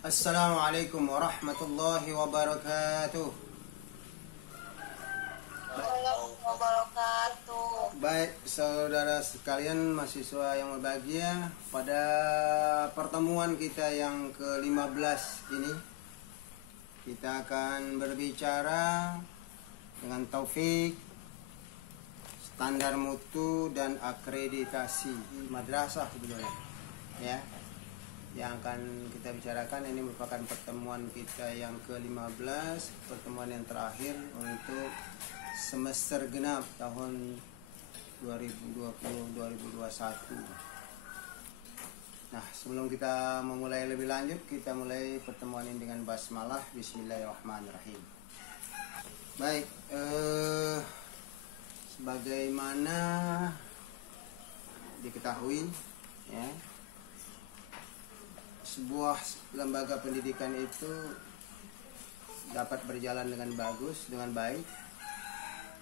Assalamualaikum warahmatullahi wabarakatuh. Warahmatullahi wabarakatuh. Baik, saudara sekalian mahasiswa yang berbahagia, pada pertemuan kita yang ke-15 ini kita akan berbicara dengan Taufik standar mutu dan akreditasi madrasah sebetulnya. Ya. Yang akan kita bicarakan ini merupakan pertemuan kita yang ke-15, pertemuan yang terakhir untuk semester genap tahun 2020-2021. Nah, sebelum kita memulai lebih lanjut, kita mulai pertemuan ini dengan basmalah. Bismillahirrahmanirrahim. Baik, sebagaimana diketahui, ya, sebuah lembaga pendidikan itu dapat berjalan dengan bagus, dengan baik,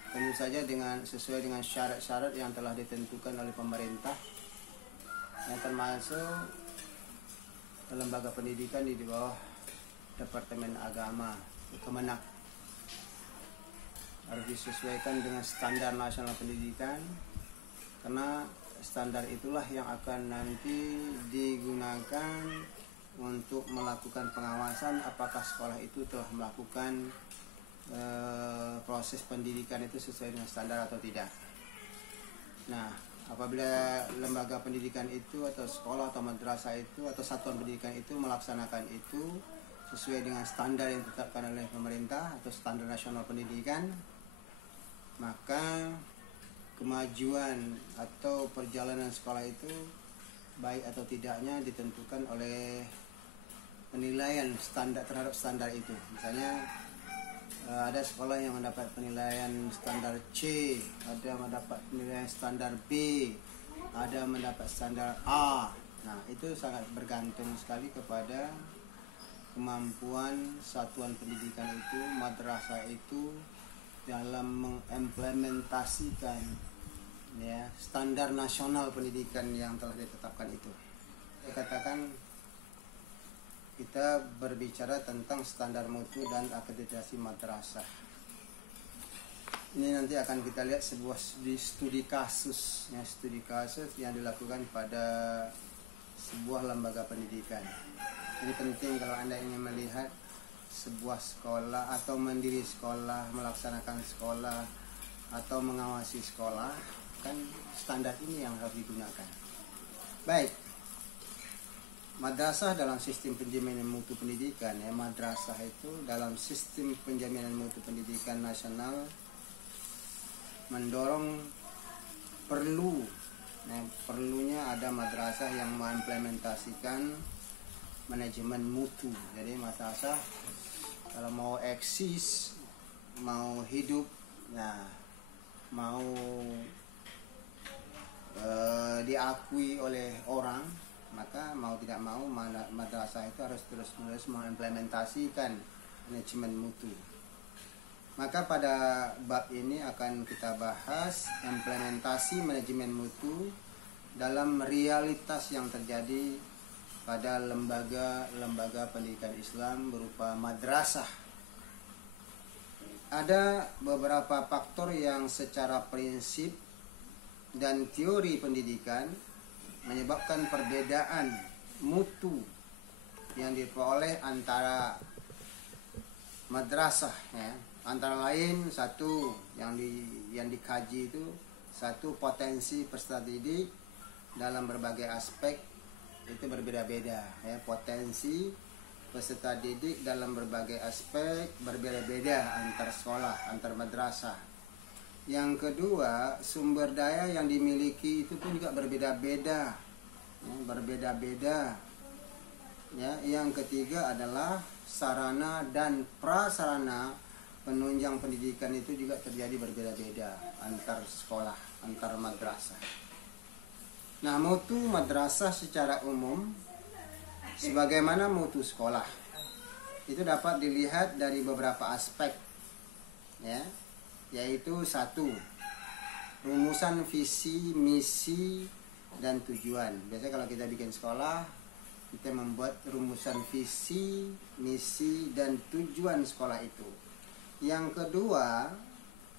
tentu saja sesuai dengan syarat-syarat yang telah ditentukan oleh pemerintah, yang termasuk lembaga pendidikan di bawah Departemen Agama Kemenak harus disesuaikan dengan standar nasional pendidikan, karena standar itulah yang akan nanti digunakan untuk melakukan pengawasan apakah sekolah itu telah melakukan proses pendidikan itu sesuai dengan standar atau tidak. Nah, apabila lembaga pendidikan itu atau sekolah atau madrasah itu atau satuan pendidikan itu melaksanakan itu sesuai dengan standar yang ditetapkan oleh pemerintah atau standar nasional pendidikan, maka kemajuan atau perjalanan sekolah itu baik atau tidaknya ditentukan oleh penilaian standar terhadap standar itu. Misalnya ada sekolah yang mendapat penilaian standar C, ada mendapat penilaian standar B, ada mendapat standar A. Nah, itu sangat bergantung sekali kepada kemampuan satuan pendidikan itu, madrasah itu, dalam mengimplementasikan, ya, standar nasional pendidikan yang telah ditetapkan itu. Saya katakan kita berbicara tentang standar mutu dan akreditasi madrasah. Ini nanti akan kita lihat sebuah studi kasus, ya, studi kasus yang dilakukan pada sebuah lembaga pendidikan. Ini penting kalau Anda ingin melihat sebuah sekolah atau mendiri sekolah, melaksanakan sekolah atau mengawasi sekolah, kan standar ini yang harus digunakan. Baik, madrasah dalam sistem penjaminan mutu pendidikan, ya, madrasah itu dalam sistem penjaminan mutu pendidikan nasional mendorong perlunya ada madrasah yang mengimplementasikan manajemen mutu. Jadi madrasah kalau mau eksis, mau hidup, nah, mau diakui oleh orang, maka mau tidak mau madrasah itu harus terus-menerus mengimplementasikan manajemen mutu. Maka pada bab ini akan kita bahas implementasi manajemen mutu dalam realitas yang terjadi pada lembaga pendidikan Islam berupa madrasah. Ada beberapa faktor yang secara prinsip dan teori pendidikan menyebabkan perbedaan mutu yang diperoleh antara madrasah, ya. Antara lain, satu yang dikaji itu, satu, potensi peserta didik dalam berbagai aspek itu berbeda-beda, ya. Potensi peserta didik dalam berbagai aspek berbeda-beda antar sekolah, antar madrasah. Yang kedua, sumber daya yang dimiliki itu pun juga berbeda-beda, ya, berbeda-beda. Ya, yang ketiga adalah sarana dan prasarana penunjang pendidikan itu juga terjadi berbeda-beda antar sekolah, antar madrasah. Nah, mutu madrasah secara umum sebagaimana mutu sekolah itu dapat dilihat dari beberapa aspek, ya, yaitu satu, rumusan visi, misi, dan tujuan. Biasanya kalau kita bikin sekolah, kita membuat rumusan visi, misi, dan tujuan sekolah itu. Yang kedua,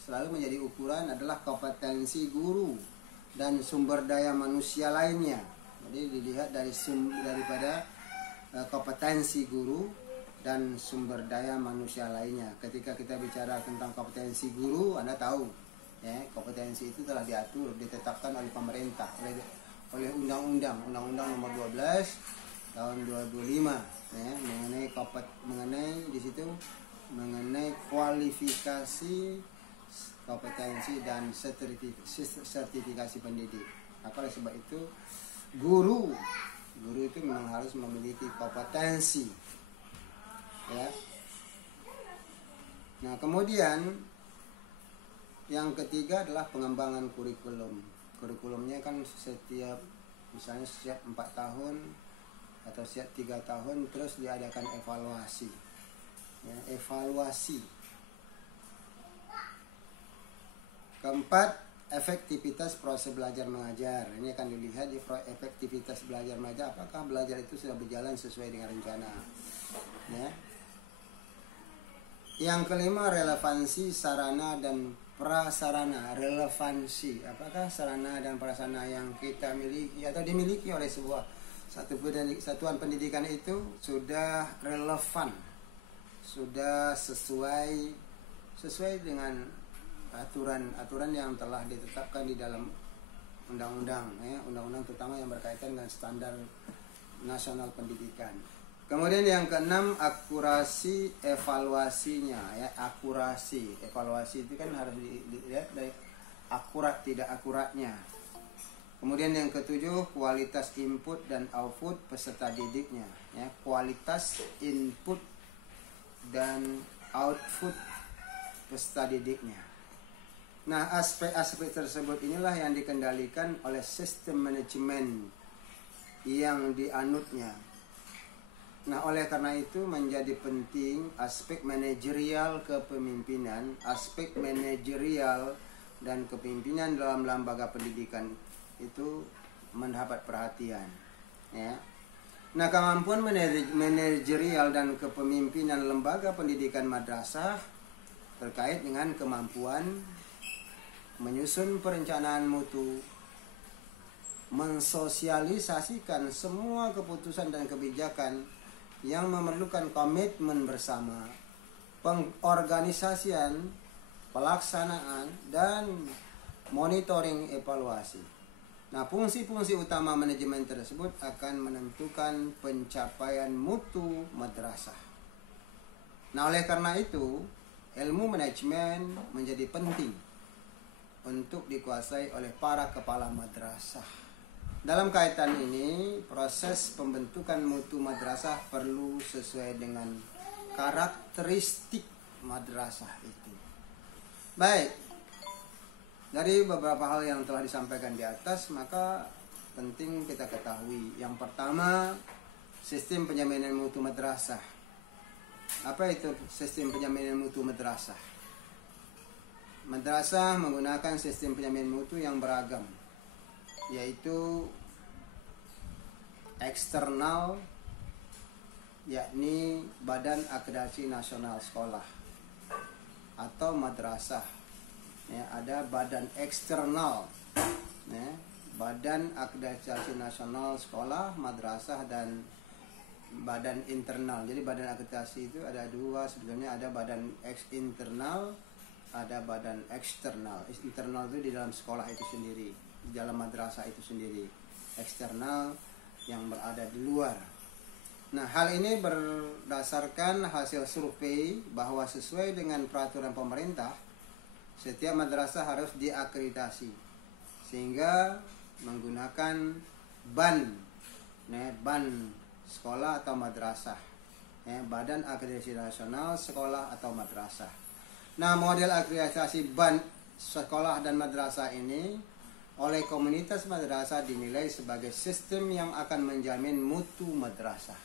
selalu menjadi ukuran adalah kompetensi guru dan sumber daya manusia lainnya. Jadi dilihat daripada kompetensi guru dan sumber daya manusia lainnya. Ketika kita bicara tentang kompetensi guru, Anda tahu, ya, kompetensi itu telah diatur, ditetapkan oleh pemerintah, oleh Undang-Undang Nomor 12 tahun 2005, ya, mengenai di situ mengenai kualifikasi, kompetensi, dan sertifikasi pendidik. Maka oleh sebab itu guru itu memang harus memiliki kompetensi, ya. Nah, kemudian yang ketiga adalah pengembangan kurikulum. Kurikulumnya kan setiap 4 tahun atau setiap 3 tahun terus diadakan evaluasi, ya, evaluasi. Keempat, efektivitas proses belajar mengajar. Ini akan dilihat di efektivitas belajar mengajar, apakah belajar itu sudah berjalan sesuai dengan rencana, ya. Yang kelima, relevansi sarana dan prasarana. Relevansi, apakah sarana dan prasarana yang kita miliki atau dimiliki oleh sebuah satuan pendidikan itu sudah relevan, sudah sesuai dengan aturan yang telah ditetapkan di dalam undang-undang, ya, undang-undang terutama yang berkaitan dengan standar nasional pendidikan. Kemudian yang keenam, akurasi evaluasinya, ya, akurasi evaluasi itu kan harus dilihat dari akurat tidak akuratnya. Kemudian yang ketujuh, kualitas input dan output peserta didiknya, ya, kualitas input dan output peserta didiknya. Nah, aspek-aspek tersebut inilah yang dikendalikan oleh sistem manajemen yang dianutnya. Nah, oleh karena itu menjadi penting aspek manajerial kepemimpinan, aspek manajerial dan kepemimpinan dalam lembaga pendidikan itu mendapat perhatian, ya. Nah, kemampuan manajerial dan kepemimpinan lembaga pendidikan madrasah terkait dengan kemampuan menyusun perencanaan mutu, mensosialisasikan semua keputusan dan kebijakan yang memerlukan komitmen bersama, pengorganisasian, pelaksanaan, dan monitoring evaluasi. Nah, fungsi-fungsi utama manajemen tersebut akan menentukan pencapaian mutu madrasah. Nah, oleh karena itu, ilmu manajemen menjadi penting untuk dikuasai oleh para kepala madrasah. Dalam kaitan ini, proses pembentukan mutu madrasah perlu sesuai dengan karakteristik madrasah itu. Baik, dari beberapa hal yang telah disampaikan di atas, maka penting kita ketahui. Yang pertama, sistem penjaminan mutu madrasah. Apa itu sistem penjaminan mutu madrasah? Madrasah menggunakan sistem penjaminan mutu yang beragam, yaitu eksternal, yakni Badan Akreditasi Nasional Sekolah atau madrasah. Ya, ada badan eksternal, ya, Badan Akreditasi Nasional Sekolah, madrasah, dan badan internal. Jadi badan akreditasi itu ada dua sebetulnya, ada badan internal, ada badan eksternal. Internal itu di dalam sekolah itu sendiri, di dalam madrasah itu sendiri. Eksternal yang berada di luar. Nah, hal ini berdasarkan hasil survei bahwa sesuai dengan peraturan pemerintah, setiap madrasah harus diakreditasi, sehingga menggunakan ban sekolah atau madrasah, ya, Badan Akreditasi Nasional Sekolah atau Madrasah. Nah, model akreditasi ban sekolah dan madrasah ini oleh komunitas madrasah dinilai sebagai sistem yang akan menjamin mutu madrasah.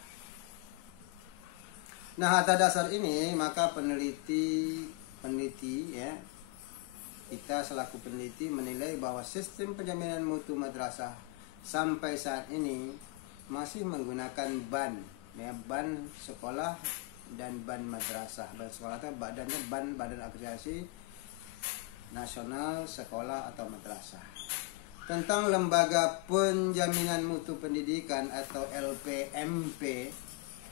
Nah, atas dasar ini maka peneliti ya, kita selaku peneliti menilai bahwa sistem penjaminan mutu madrasah sampai saat ini masih menggunakan ban, ya, ban sekolah dan ban madrasah. Ban sekolah itu badannya Badan Akreditasi Nasional Sekolah atau Madrasah. Tentang Lembaga Penjaminan Mutu Pendidikan atau LPMP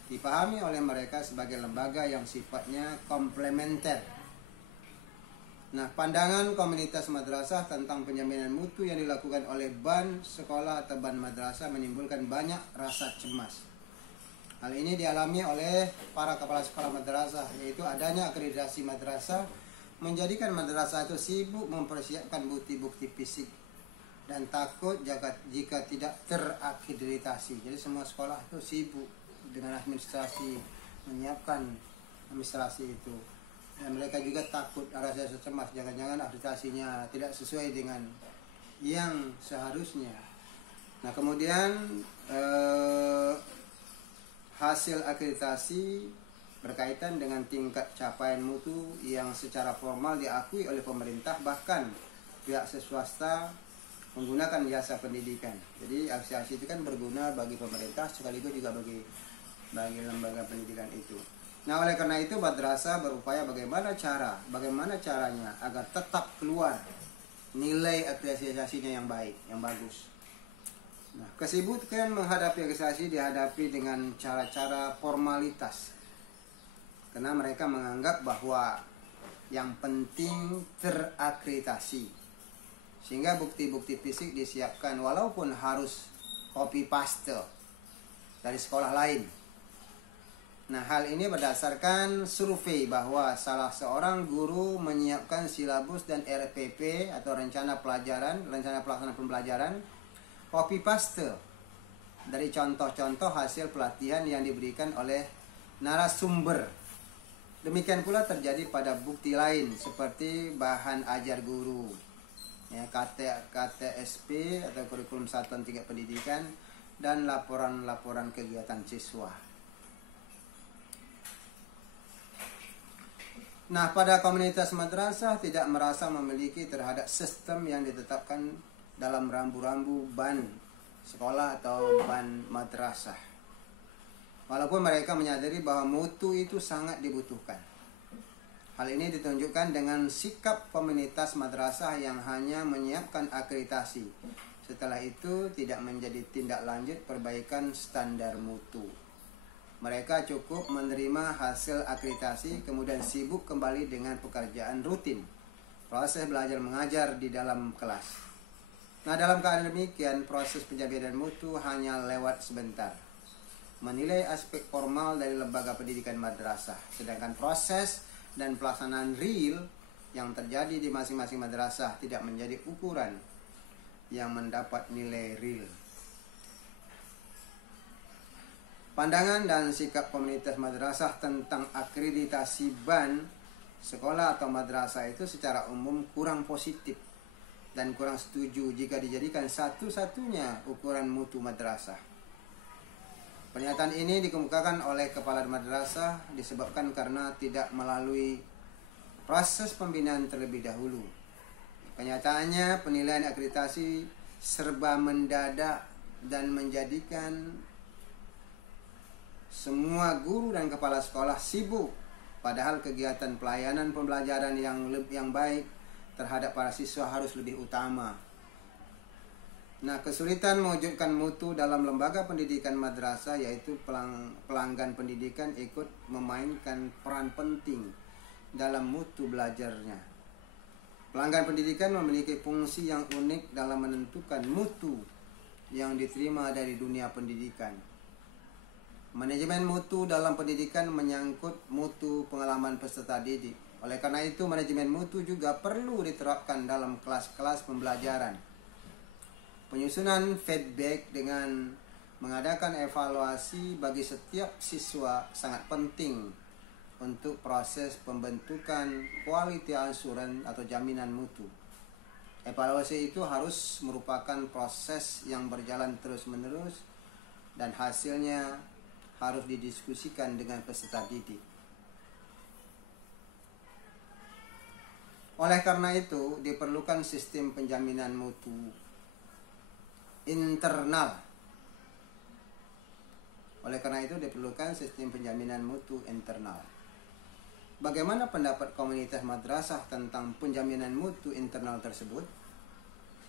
dipahami oleh mereka sebagai lembaga yang sifatnya komplementer. Nah, pandangan komunitas madrasah tentang penjaminan mutu yang dilakukan oleh ban sekolah atau ban madrasah menimbulkan banyak rasa cemas. Hal ini dialami oleh para kepala sekolah madrasah, yaitu adanya akreditasi madrasah menjadikan madrasah itu sibuk mempersiapkan bukti-bukti fisik dan takut jika tidak terakreditasi. Jadi semua sekolah itu sibuk dengan administrasi, menyiapkan administrasi itu. Dan mereka juga takut, rasa cemas, jangan-jangan akreditasinya tidak sesuai dengan yang seharusnya. Nah, kemudian hasil akreditasi berkaitan dengan tingkat capaian mutu yang secara formal diakui oleh pemerintah, bahkan pihak swasta menggunakan jasa pendidikan. Jadi akreditasi itu kan berguna bagi pemerintah sekaligus juga bagi lembaga pendidikan itu. Nah, oleh karena itu madrasah berupaya bagaimana caranya agar tetap keluar nilai akreditasinya yang baik, yang bagus. Nah, kesibukan menghadapi akreditasi dihadapi dengan cara-cara formalitas. Karena mereka menganggap bahwa yang penting terakreditasi. Sehingga bukti-bukti fisik disiapkan walaupun harus copy paste dari sekolah lain. Nah, hal ini berdasarkan survei bahwa salah seorang guru menyiapkan silabus dan RPP atau rencana pelaksanaan pembelajaran copy paste dari contoh-contoh hasil pelatihan yang diberikan oleh narasumber. Demikian pula terjadi pada bukti lain seperti bahan ajar guru, ya, KTSP atau kurikulum satuan tingkat pendidikan, dan laporan-laporan kegiatan siswa. Nah, pada komunitas madrasah tidak merasa memiliki terhadap sistem yang ditetapkan dalam rambu-rambu ban sekolah atau ban madrasah. Walaupun mereka menyadari bahwa mutu itu sangat dibutuhkan. Hal ini ditunjukkan dengan sikap komunitas madrasah yang hanya menyiapkan akreditasi. Setelah itu tidak menjadi tindak lanjut perbaikan standar mutu. Mereka cukup menerima hasil akreditasi, kemudian sibuk kembali dengan pekerjaan rutin, proses belajar mengajar di dalam kelas. Nah, dalam keadaan demikian, proses penjaminan mutu hanya lewat sebentar. Menilai aspek formal dari lembaga pendidikan madrasah, sedangkan proses dan pelaksanaan real yang terjadi di masing-masing madrasah tidak menjadi ukuran yang mendapat nilai real. Pandangan dan sikap komunitas madrasah tentang akreditasi ban sekolah atau madrasah itu secara umum kurang positif dan kurang setuju jika dijadikan satu-satunya ukuran mutu madrasah. Pernyataan ini dikemukakan oleh kepala madrasah disebabkan karena tidak melalui proses pembinaan terlebih dahulu. Kenyataannya penilaian akreditasi serba mendadak dan menjadikan semua guru dan kepala sekolah sibuk, padahal kegiatan pelayanan pembelajaran yang baik terhadap para siswa harus lebih utama. Nah, kesulitan mewujudkan mutu dalam lembaga pendidikan madrasah, yaitu pelanggan pendidikan ikut memainkan peran penting dalam mutu belajarnya. Pelanggan pendidikan memiliki fungsi yang unik dalam menentukan mutu yang diterima dari dunia pendidikan. Manajemen mutu dalam pendidikan menyangkut mutu pengalaman peserta didik. Oleh karena itu, manajemen mutu juga perlu diterapkan dalam kelas-kelas pembelajaran. Penyusunan feedback dengan mengadakan evaluasi bagi setiap siswa sangat penting untuk proses pembentukan quality assurance atau jaminan mutu. Evaluasi itu harus merupakan proses yang berjalan terus-menerus dan hasilnya harus didiskusikan dengan peserta didik. Oleh karena itu, diperlukan sistem penjaminan mutu internal Oleh karena itu diperlukan sistem penjaminan mutu internal. Bagaimana pendapat komunitas madrasah tentang penjaminan mutu internal tersebut?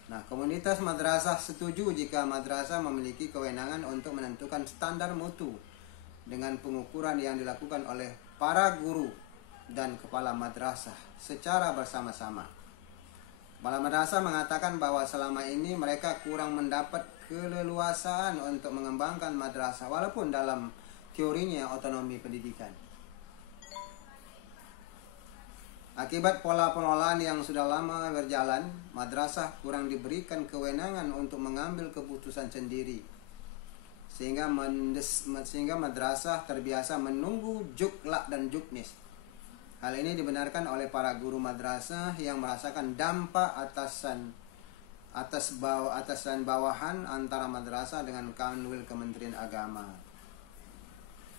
Nah, komunitas madrasah setuju jika madrasah memiliki kewenangan untuk menentukan standar mutu dengan pengukuran yang dilakukan oleh para guru dan kepala madrasah secara bersama-sama. Kepala madrasah mengatakan bahwa selama ini mereka kurang mendapat keleluasaan untuk mengembangkan madrasah walaupun dalam teorinya otonomi pendidikan. Akibat pola pengelolaan yang sudah lama berjalan, madrasah kurang diberikan kewenangan untuk mengambil keputusan sendiri. Sehingga madrasah terbiasa menunggu juklak dan juknis. Hal ini dibenarkan oleh para guru madrasah yang merasakan dampak atasan bawahan antara madrasah dengan Kanwil Kementerian Agama.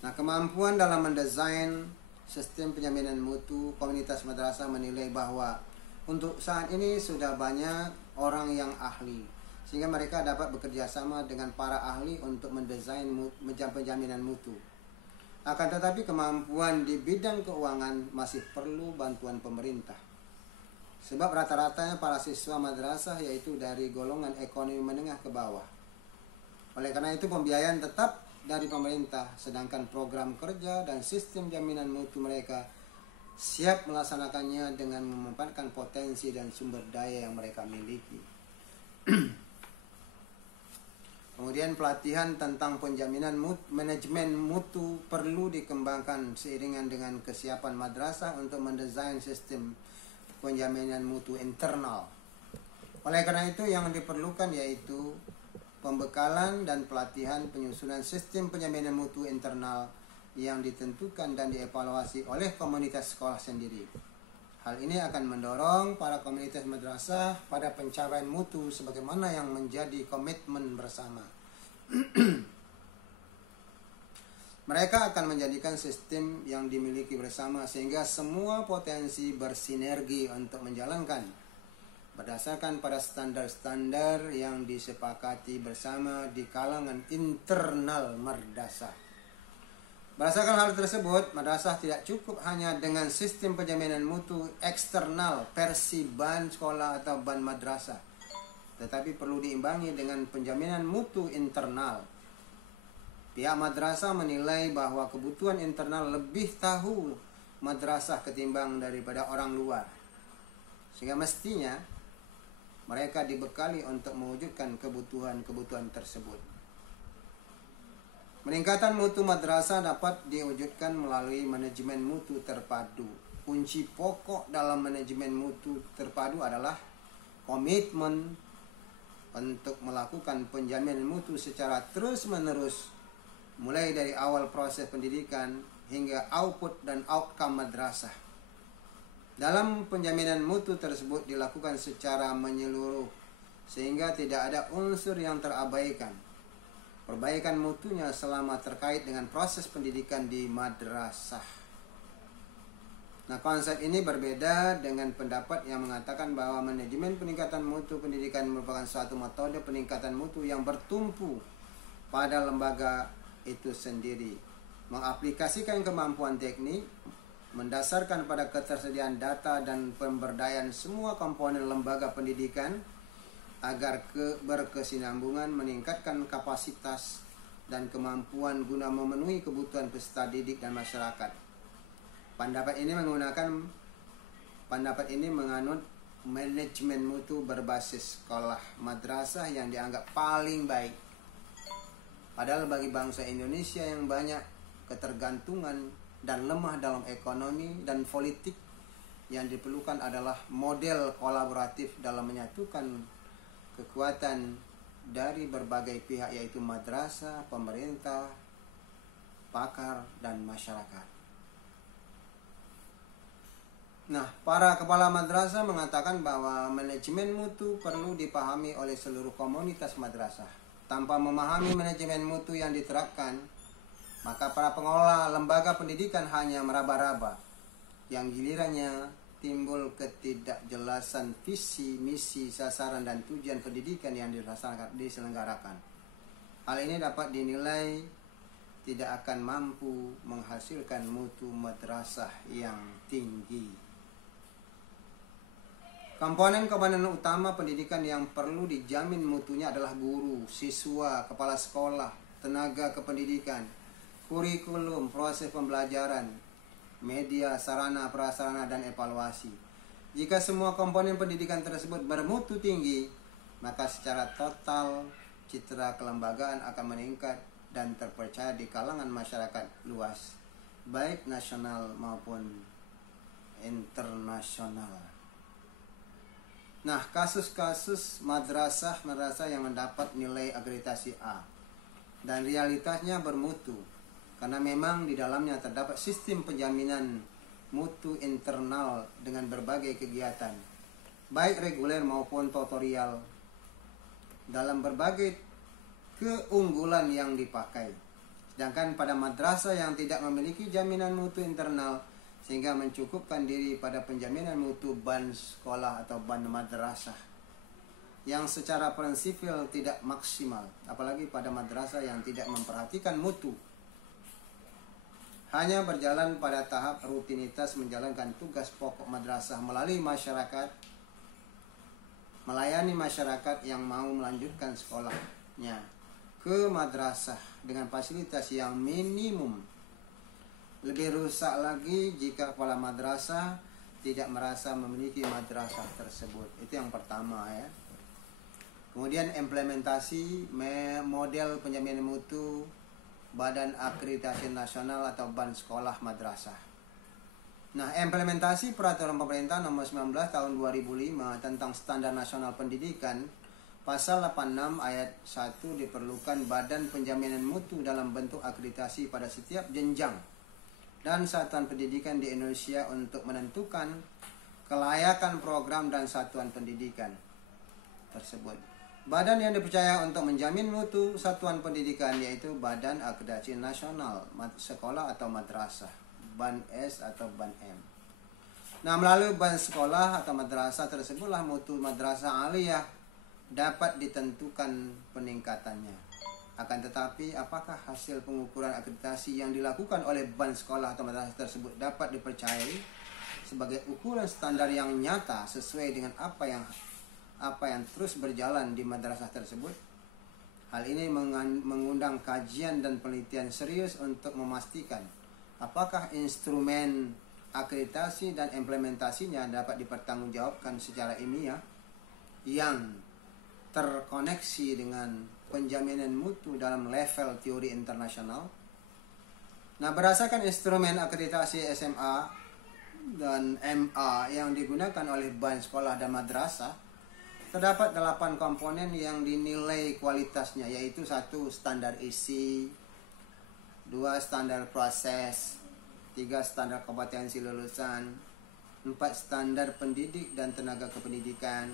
Nah, kemampuan dalam mendesain sistem penjaminan mutu, komunitas madrasah menilai bahwa untuk saat ini sudah banyak orang yang ahli, sehingga mereka dapat bekerja sama dengan para ahli untuk mendesain penjaminan mutu. Akan tetapi kemampuan di bidang keuangan masih perlu bantuan pemerintah. Sebab rata-ratanya para siswa madrasah yaitu dari golongan ekonomi menengah ke bawah. Oleh karena itu pembiayaan tetap dari pemerintah, sedangkan program kerja dan sistem jaminan mutu mereka siap melaksanakannya dengan memanfaatkan potensi dan sumber daya yang mereka miliki. Kemudian pelatihan tentang penjaminan manajemen mutu perlu dikembangkan seiringan dengan kesiapan madrasah untuk mendesain sistem penjaminan mutu internal. Oleh karena itu yang diperlukan yaitu pembekalan dan pelatihan penyusunan sistem penjaminan mutu internal yang ditentukan dan dievaluasi oleh komunitas sekolah sendiri. Hal ini akan mendorong para komunitas madrasah pada pencapaian mutu sebagaimana yang menjadi komitmen bersama. Mereka akan menjadikan sistem yang dimiliki bersama sehingga semua potensi bersinergi untuk menjalankan berdasarkan pada standar-standar yang disepakati bersama di kalangan internal madrasah. Berdasarkan hal tersebut, madrasah tidak cukup hanya dengan sistem penjaminan mutu eksternal versi ban sekolah atau ban madrasah, tetapi perlu diimbangi dengan penjaminan mutu internal. Pihak madrasah menilai bahwa kebutuhan internal lebih tahu madrasah ketimbang daripada orang luar, sehingga mestinya mereka dibekali untuk mewujudkan kebutuhan-kebutuhan tersebut. Peningkatan mutu madrasah dapat diwujudkan melalui manajemen mutu terpadu. Kunci pokok dalam manajemen mutu terpadu adalah komitmen untuk melakukan penjaminan mutu secara terus-menerus, mulai dari awal proses pendidikan hingga output dan outcome madrasah. Dalam penjaminan mutu tersebut dilakukan secara menyeluruh, sehingga tidak ada unsur yang terabaikan. Perbaikan mutunya selama terkait dengan proses pendidikan di madrasah. Nah, konsep ini berbeda dengan pendapat yang mengatakan bahwa manajemen peningkatan mutu pendidikan merupakan suatu metode peningkatan mutu yang bertumpu pada lembaga itu sendiri, mengaplikasikan kemampuan teknik, mendasarkan pada ketersediaan data dan pemberdayaan semua komponen lembaga pendidikan agar berkesinambungan, meningkatkan kapasitas dan kemampuan guna memenuhi kebutuhan peserta didik dan masyarakat. Pendapat ini menganut manajemen mutu berbasis sekolah madrasah yang dianggap paling baik. Padahal bagi bangsa Indonesia yang banyak ketergantungan dan lemah dalam ekonomi dan politik, yang diperlukan adalah model kolaboratif dalam menyatukan kekuatan dari berbagai pihak yaitu madrasah, pemerintah, pakar, dan masyarakat. Nah, para kepala madrasah mengatakan bahwa manajemen mutu perlu dipahami oleh seluruh komunitas madrasah. Tanpa memahami manajemen mutu yang diterapkan, maka para pengelola lembaga pendidikan hanya meraba-raba, yang gilirannya timbul ketidakjelasan visi, misi, sasaran, dan tujuan pendidikan yang diselenggarakan. Hal ini dapat dinilai tidak akan mampu menghasilkan mutu madrasah yang tinggi. Komponen-komponen utama pendidikan yang perlu dijamin mutunya adalah guru, siswa, kepala sekolah, tenaga kependidikan, kurikulum, proses pembelajaran, media, sarana, prasarana, dan evaluasi. Jika semua komponen pendidikan tersebut bermutu tinggi, maka secara total citra kelembagaan akan meningkat dan terpercaya di kalangan masyarakat luas, baik nasional maupun internasional. Nah, kasus-kasus madrasah yang mendapat nilai akreditasi A dan realitasnya bermutu, karena memang di dalamnya terdapat sistem penjaminan mutu internal dengan berbagai kegiatan, baik reguler maupun tutorial, dalam berbagai keunggulan yang dipakai. Sedangkan pada madrasah yang tidak memiliki jaminan mutu internal, sehingga mencukupkan diri pada penjaminan mutu ban sekolah atau ban madrasah, yang secara prinsipil tidak maksimal, apalagi pada madrasah yang tidak memperhatikan mutu, hanya berjalan pada tahap rutinitas menjalankan tugas pokok madrasah melalui masyarakat, melayani masyarakat yang mau melanjutkan sekolahnya ke madrasah dengan fasilitas yang minimum. Lebih rusak lagi jika kepala madrasah tidak merasa memiliki madrasah tersebut. Itu yang pertama ya. Kemudian implementasi model penjaminan mutu Badan Akreditasi Nasional atau BAN Sekolah Madrasah. Nah, implementasi Peraturan Pemerintah Nomor 19 Tahun 2005 tentang Standar Nasional Pendidikan, Pasal 86 Ayat 1 diperlukan Badan Penjaminan Mutu dalam bentuk akreditasi pada setiap jenjang dan satuan pendidikan di Indonesia untuk menentukan kelayakan program dan satuan pendidikan tersebut. Badan yang dipercaya untuk menjamin mutu satuan pendidikan yaitu Badan Akreditasi Nasional Sekolah atau Madrasah, BAN S atau BAN M. Nah, melalui BAN sekolah atau madrasah tersebutlah mutu madrasah aliyah dapat ditentukan peningkatannya. Akan tetapi, apakah hasil pengukuran akreditasi yang dilakukan oleh BAN sekolah atau madrasah tersebut dapat dipercayai sebagai ukuran standar yang nyata sesuai dengan apa yang terus berjalan di madrasah tersebut? Hal ini mengundang kajian dan penelitian serius untuk memastikan apakah instrumen akreditasi dan implementasinya dapat dipertanggungjawabkan secara ilmiah yang terkoneksi dengan penjaminan mutu dalam level teori internasional. Nah, berdasarkan instrumen akreditasi SMA dan MA yang digunakan oleh BAN sekolah dan madrasah, terdapat 8 komponen yang dinilai kualitasnya, yaitu 1. Standar isi, 2. Standar proses, 3. Standar kompetensi lulusan, 4. Standar pendidik dan tenaga kependidikan,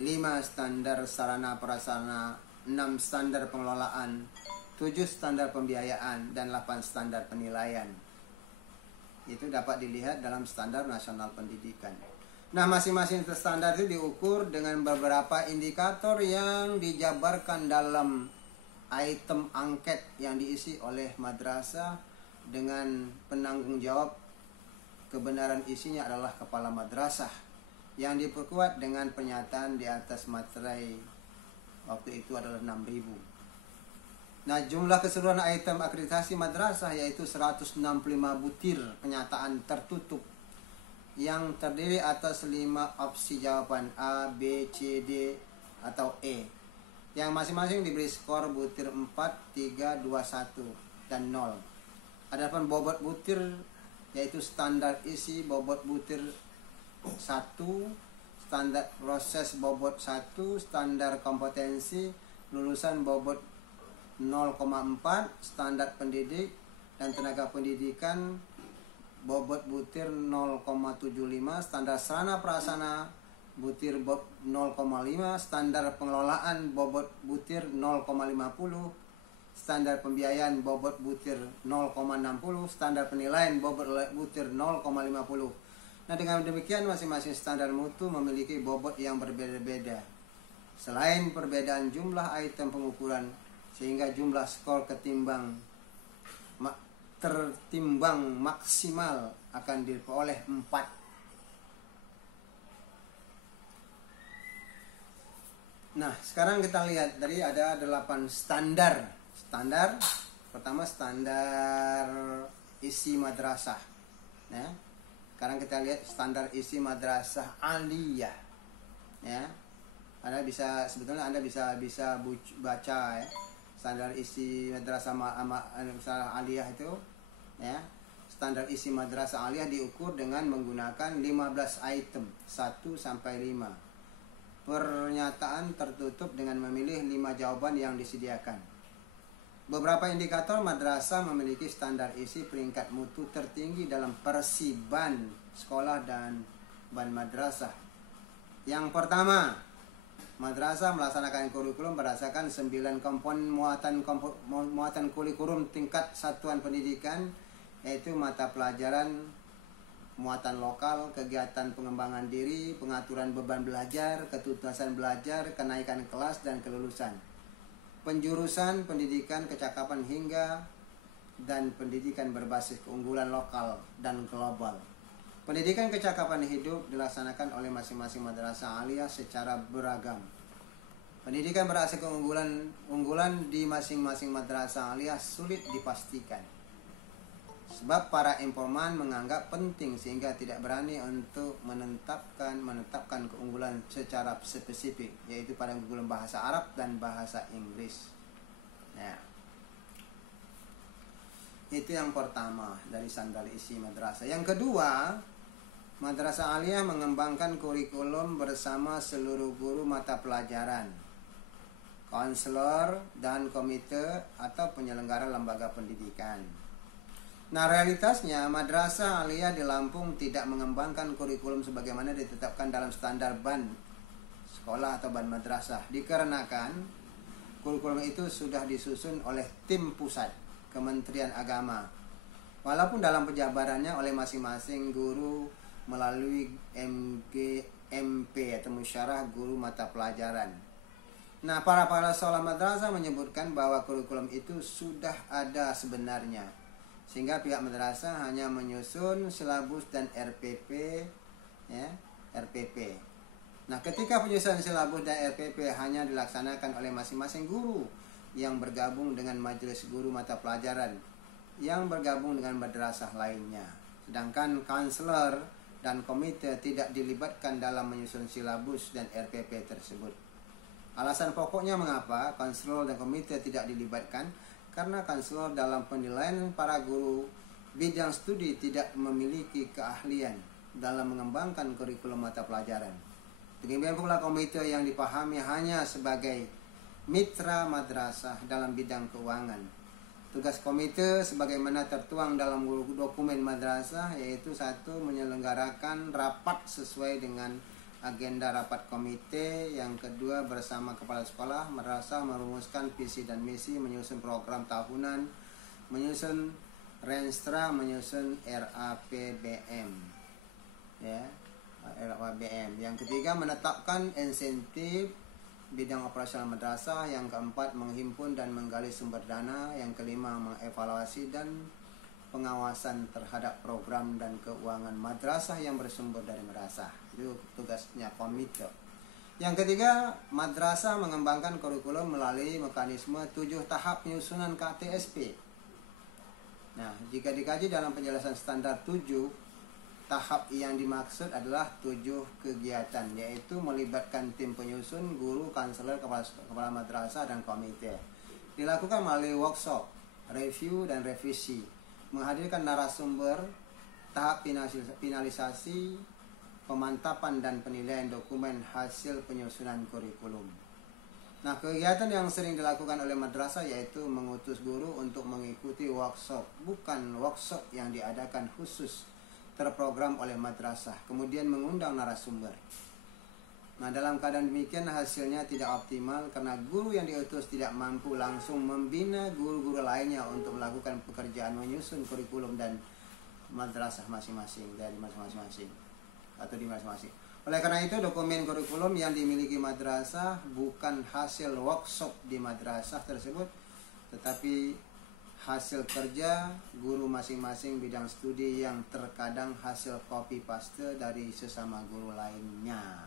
5. Standar sarana prasarana, 6. Standar pengelolaan, 7. Standar pembiayaan, dan 8. Standar penilaian. Itu dapat dilihat dalam Standar Nasional Pendidikan. Nah, masing-masing standar itu diukur dengan beberapa indikator yang dijabarkan dalam item angket yang diisi oleh madrasah dengan penanggung jawab kebenaran isinya adalah kepala madrasah, yang diperkuat dengan pernyataan di atas materai waktu itu adalah 6.000. Nah, jumlah keseluruhan item akreditasi madrasah yaitu 165 butir pernyataan tertutup yang terdiri atas 5 opsi jawaban A, B, C, D, atau E, yang masing-masing diberi skor butir 4, 3, 2, 1, dan 0. Adapun bobot butir yaitu standar isi bobot butir 1, standar proses bobot 1, standar kompetensi lulusan bobot 0,4, standar pendidik dan tenaga pendidikan bobot butir 0,75, standar sarana prasarana butir 0,5, standar pengelolaan bobot butir 0,50, standar pembiayaan bobot butir 0,60, standar penilaian bobot butir 0,50. Nah, dengan demikian masing-masing standar mutu memiliki bobot yang berbeda-beda. Selain perbedaan jumlah item pengukuran, sehingga jumlah skor ketimbang tertimbang maksimal akan diperoleh 4. Nah, sekarang kita lihat dari ada 8 standar. Standar pertama standar isi madrasah. Ya. Sekarang kita lihat standar isi madrasah aliyah. Ya. Sebetulnya Anda bisa baca ya. Standar isi madrasah aliyah itu ya. Standar isi madrasah aliyah diukur dengan menggunakan 15 item 1 sampai 5. Pernyataan tertutup dengan memilih 5 jawaban yang disediakan. Beberapa indikator madrasah memiliki standar isi peringkat mutu tertinggi dalam persiban sekolah dan ban madrasah. Yang pertama, madrasah melaksanakan kurikulum berdasarkan 9 komponen muatan kurikulum tingkat satuan pendidikan, yaitu mata pelajaran, muatan lokal, kegiatan pengembangan diri, pengaturan beban belajar, ketuntasan belajar, kenaikan kelas, dan kelulusan. Penjurusan, pendidikan, kecakapan hingga, dan pendidikan berbasis keunggulan lokal dan global. Pendidikan kecakapan hidup dilaksanakan oleh masing-masing madrasah aliyah secara beragam. Pendidikan berhasil keunggulan di masing-masing madrasah aliyah sulit dipastikan. Sebab para informan menganggap penting sehingga tidak berani untuk menetapkan keunggulan secara spesifik, yaitu pada keunggulan bahasa Arab dan bahasa Inggris. Ya. Itu yang pertama dari standar isi madrasah. Yang kedua, madrasah aliyah mengembangkan kurikulum bersama seluruh guru mata pelajaran, konselor, dan komite atau penyelenggara lembaga pendidikan. Nah, realitasnya madrasah aliyah di Lampung tidak mengembangkan kurikulum sebagaimana ditetapkan dalam standar ban sekolah atau ban madrasah, dikarenakan kurikulum itu sudah disusun oleh tim pusat Kementerian Agama, walaupun dalam penjabarannya oleh masing-masing guru melalui MP atau Musyarah Guru Mata Pelajaran. Nah, para sekolah madrasah menyebutkan bahwa kurikulum itu sudah ada sebenarnya, sehingga pihak madrasah hanya menyusun silabus dan RPP, ya, RPP. Nah, ketika penyusunan silabus dan RPP hanya dilaksanakan oleh masing-masing guru yang bergabung dengan majelis guru mata pelajaran yang bergabung dengan madrasah lainnya, sedangkan konselor dan komite tidak dilibatkan dalam menyusun silabus dan RPP tersebut. Alasan pokoknya mengapa konselor dan komite tidak dilibatkan, karena konselor dalam penilaian para guru bidang studi tidak memiliki keahlian dalam mengembangkan kurikulum mata pelajaran. Demikian pula komite yang dipahami hanya sebagai mitra madrasah dalam bidang keuangan. Tugas komite sebagaimana tertuang dalam dokumen madrasah yaitu 1. Menyelenggarakan rapat sesuai dengan agenda rapat komite. Yang kedua, bersama kepala sekolah madrasah merumuskan visi dan misi, menyusun program tahunan, menyusun renstra, menyusun RAPBM. Ya, RAPBM. Yang ketiga, menetapkan insentif bidang operasional madrasah. Yang keempat, menghimpun dan menggali sumber dana. Yang kelima, mengevaluasi dan pengawasan terhadap program dan keuangan madrasah yang bersumber dari madrasah. Itu tugasnya komite. Yang ketiga, madrasah mengembangkan kurikulum melalui mekanisme 7 tahap penyusunan KTSP. Nah, jika dikaji dalam penjelasan standar 7 tahap yang dimaksud adalah 7 kegiatan, yaitu melibatkan tim penyusun, guru, konselor, kepala madrasah, dan komite. Dilakukan melalui workshop, review, dan revisi, menghadirkan narasumber, tahap finalisasi, pemantapan dan penilaian dokumen hasil penyusunan kurikulum. Nah, kegiatan yang sering dilakukan oleh madrasah yaitu mengutus guru untuk mengikuti workshop, bukan workshop yang diadakan khusus terprogram oleh madrasah, kemudian mengundang narasumber. Nah, dalam keadaan demikian hasilnya tidak optimal karena guru yang diutus tidak mampu langsung membina guru-guru lainnya untuk melakukan pekerjaan menyusun kurikulum dan madrasah masing-masing dari masing-masing atau di masing-masing. Oleh karena itu, dokumen kurikulum yang dimiliki madrasah bukan hasil workshop di madrasah tersebut, tetapi hasil kerja guru masing-masing bidang studi yang terkadang hasil copy paste dari sesama guru lainnya.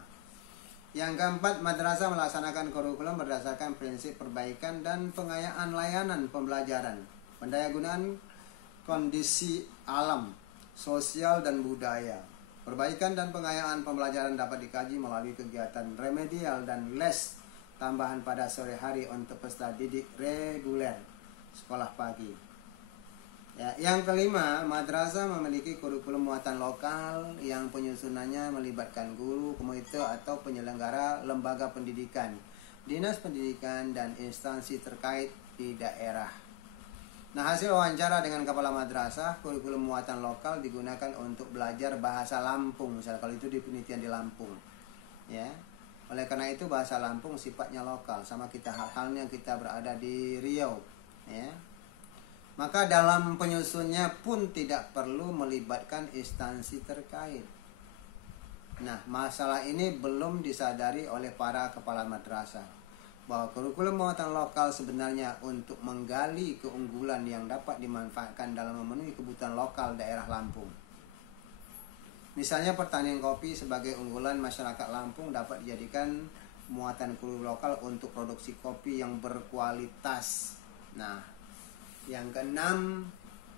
Yang keempat, madrasah melaksanakan kurikulum berdasarkan prinsip perbaikan dan pengayaan layanan pembelajaran, pendayagunaan kondisi alam, sosial dan budaya. Perbaikan dan pengayaan pembelajaran dapat dikaji melalui kegiatan remedial dan les tambahan pada sore hari untuk peserta didik reguler sekolah pagi. Ya, yang kelima, madrasah memiliki kurikulum muatan lokal yang penyusunannya melibatkan guru, komite atau penyelenggara lembaga pendidikan, dinas pendidikan dan instansi terkait di daerah. Nah, hasil wawancara dengan kepala madrasah, kurikulum muatan lokal digunakan untuk belajar bahasa Lampung, misalnya kalau itu di penelitian di Lampung. Ya. Oleh karena itu bahasa Lampung sifatnya lokal, sama kita halnya kita berada di Riau, ya. Maka dalam penyusunnya pun tidak perlu melibatkan instansi terkait. Nah, masalah ini belum disadari oleh para kepala madrasah, bahwa kurikulum muatan lokal sebenarnya untuk menggali keunggulan yang dapat dimanfaatkan dalam memenuhi kebutuhan lokal daerah Lampung. Misalnya pertanian kopi sebagai unggulan masyarakat Lampung dapat dijadikan muatan kurikulum lokal untuk produksi kopi yang berkualitas. Nah, yang keenam,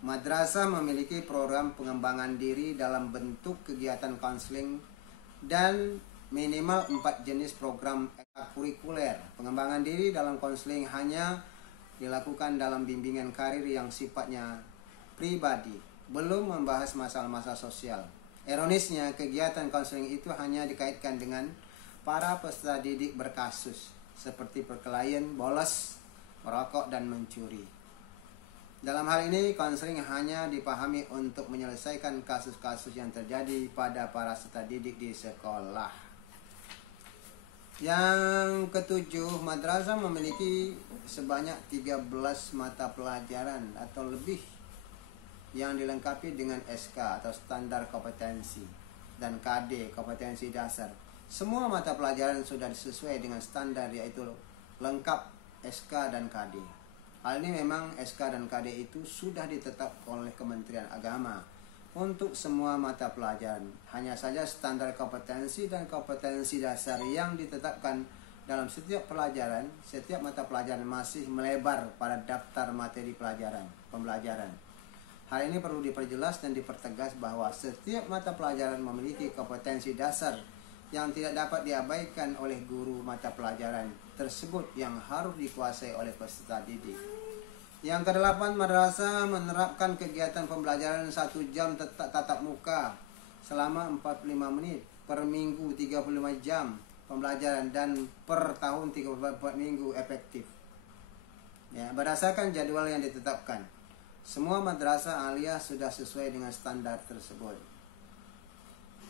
madrasah memiliki program pengembangan diri dalam bentuk kegiatan konseling dan minimal 4 jenis program kurikuler. Pengembangan diri dalam konseling hanya dilakukan dalam bimbingan karir yang sifatnya pribadi, belum membahas masalah-masalah sosial. Ironisnya, kegiatan konseling itu hanya dikaitkan dengan para peserta didik berkasus, seperti perkelahian, bolos, merokok, dan mencuri. Dalam hal ini, konseling hanya dipahami untuk menyelesaikan kasus-kasus yang terjadi pada para peserta didik di sekolah. Yang ketujuh, madrasah memiliki sebanyak 13 mata pelajaran atau lebih yang dilengkapi dengan SK atau standar kompetensi dan KD, kompetensi dasar. Semua mata pelajaran sudah sesuai dengan standar, yaitu lengkap SK dan KD. Hal ini memang SK dan KD itu sudah ditetapkan oleh Kementerian Agama untuk semua mata pelajaran. Hanya saja standar kompetensi dan kompetensi dasar yang ditetapkan dalam setiap pelajaran, setiap mata pelajaran masih melebar pada daftar materi pembelajaran. Hal ini perlu diperjelas dan dipertegas bahwa setiap mata pelajaran memiliki kompetensi dasar yang tidak dapat diabaikan oleh guru mata pelajaran tersebut yang harus dikuasai oleh peserta didik. Yang kedelapan, madrasah menerapkan kegiatan pembelajaran 1 jam tatap muka selama 45 menit per minggu, 35 jam pembelajaran, dan per tahun 34 minggu efektif. Ya, berdasarkan jadwal yang ditetapkan. Semua madrasah aliyah sudah sesuai dengan standar tersebut.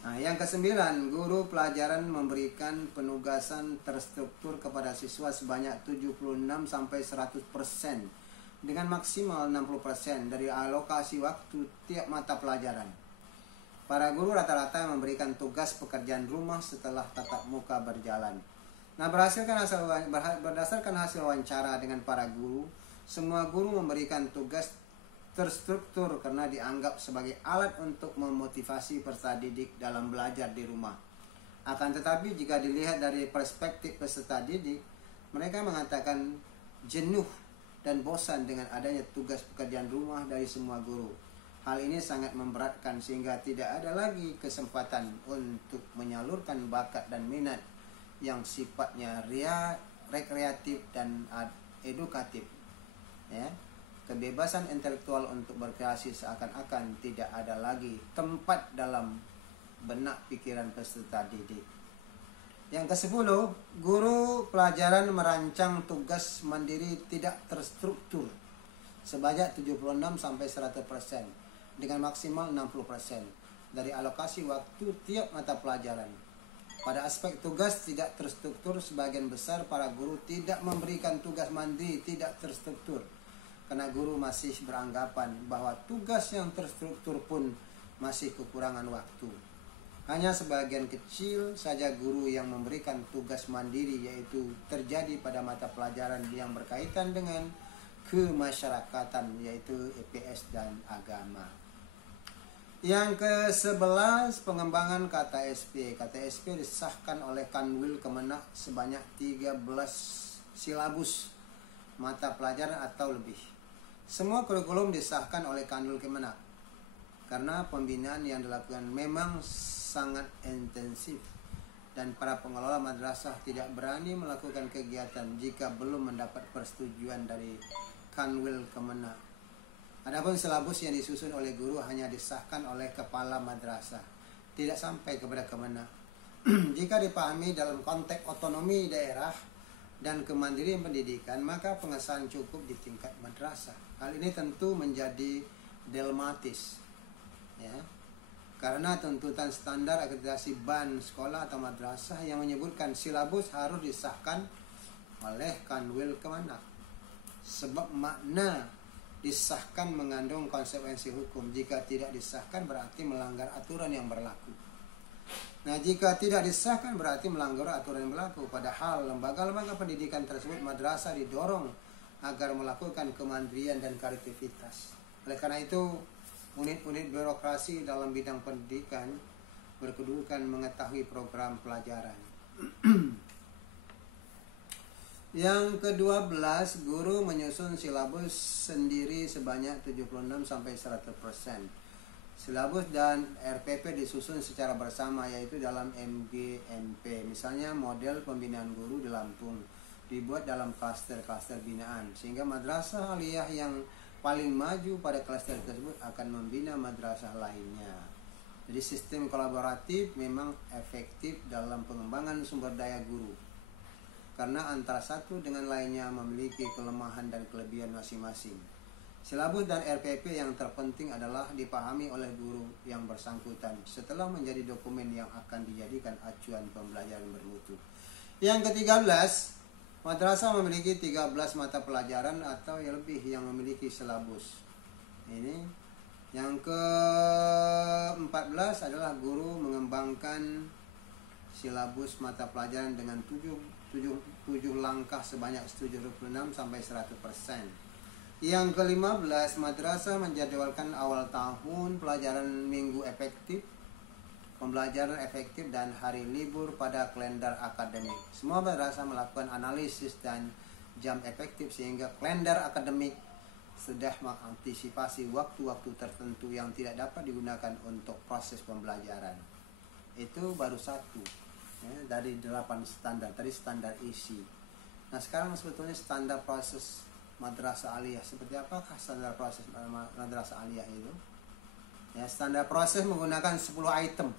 Nah, yang kesembilan, guru pelajaran memberikan penugasan terstruktur kepada siswa sebanyak 76-100% dengan maksimal 60% dari alokasi waktu tiap mata pelajaran. Para guru rata-rata memberikan tugas pekerjaan rumah setelah tatap muka berjalan. Nah, berdasarkan hasil wawancara dengan para guru, semua guru memberikan tugas terstruktur karena dianggap sebagai alat untuk memotivasi peserta didik dalam belajar di rumah. Akan tetapi jika dilihat dari perspektif peserta didik, mereka mengatakan jenuh dan bosan dengan adanya tugas pekerjaan rumah dari semua guru. Hal ini sangat memberatkan sehingga tidak ada lagi kesempatan untuk menyalurkan bakat dan minat yang sifatnya rekreatif dan edukatif. Ya. Kebebasan intelektual untuk berkreasi seakan-akan tidak ada lagi tempat dalam benak pikiran peserta didik. Yang ke-10, guru pelajaran merancang tugas mandiri tidak terstruktur sebanyak 76-100% dengan maksimal 60% dari alokasi waktu tiap mata pelajaran. Pada aspek tugas tidak terstruktur, sebagian besar para guru tidak memberikan tugas mandiri tidak terstruktur karena guru masih beranggapan bahwa tugas yang terstruktur pun masih kekurangan waktu. Hanya sebagian kecil saja guru yang memberikan tugas mandiri, yaitu terjadi pada mata pelajaran yang berkaitan dengan kemasyarakatan, yaitu EPS dan agama. Yang ke-11, pengembangan KTSP. KTSP disahkan oleh Kanwil Kemenak sebanyak 13 silabus mata pelajaran atau lebih. Semua kurikulum disahkan oleh Kanwil Kemenak karena pembinaan yang dilakukan memang sangat intensif dan para pengelola madrasah tidak berani melakukan kegiatan jika belum mendapat persetujuan dari Kanwil Kemenak. Adapun silabus yang disusun oleh guru hanya disahkan oleh kepala madrasah, tidak sampai kepada Kemenak. Jika dipahami dalam konteks otonomi daerah dan kemandirian pendidikan, maka pengesahan cukup di tingkat madrasah. Hal ini tentu menjadi dilematis, ya, karena tuntutan standar akreditasi BAN sekolah atau madrasah yang menyebutkan silabus harus disahkan oleh Kanwil Kemenak. Sebab makna disahkan mengandung konsekuensi hukum. Jika tidak disahkan berarti melanggar aturan yang berlaku. Nah, jika tidak disahkan berarti melanggar aturan yang berlaku. Padahal lembaga-lembaga pendidikan tersebut madrasah didorong agar melakukan kemandirian dan kreativitas. Oleh karena itu, unit-unit birokrasi dalam bidang pendidikan berkedudukan mengetahui program pelajaran. Yang ke-12, guru menyusun silabus sendiri sebanyak 76-100%. Silabus dan RPP disusun secara bersama, yaitu dalam MGMP. Misalnya model pembinaan guru di Lampung dibuat dalam klaster-klaster binaan, sehingga madrasah aliyah yang paling maju pada klaster tersebut akan membina madrasah lainnya. Jadi sistem kolaboratif memang efektif dalam pengembangan sumber daya guru, karena antara satu dengan lainnya memiliki kelemahan dan kelebihan masing-masing. Silabus dan RPP yang terpenting adalah dipahami oleh guru yang bersangkutan setelah menjadi dokumen yang akan dijadikan acuan pembelajaran bermutu. Yang ke-13, madrasah memiliki 13 mata pelajaran atau yang lebih yang memiliki silabus. Ini yang ke-14 adalah guru mengembangkan silabus mata pelajaran dengan 7 langkah sebanyak 76-100%. Yang ke-15, madrasah menjadwalkan awal tahun, pelajaran minggu efektif, pembelajaran efektif dan hari libur pada kalender akademik. Semua madrasah melakukan analisis dan jam efektif sehingga kalender akademik sudah mengantisipasi waktu-waktu tertentu yang tidak dapat digunakan untuk proses pembelajaran. Itu baru satu, ya, dari 8 standar, tadi standar isi. Nah, sekarang sebetulnya standar proses madrasah aliyah. Seperti apakah standar proses madrasah aliyah itu? Ya, standar proses menggunakan 10 item,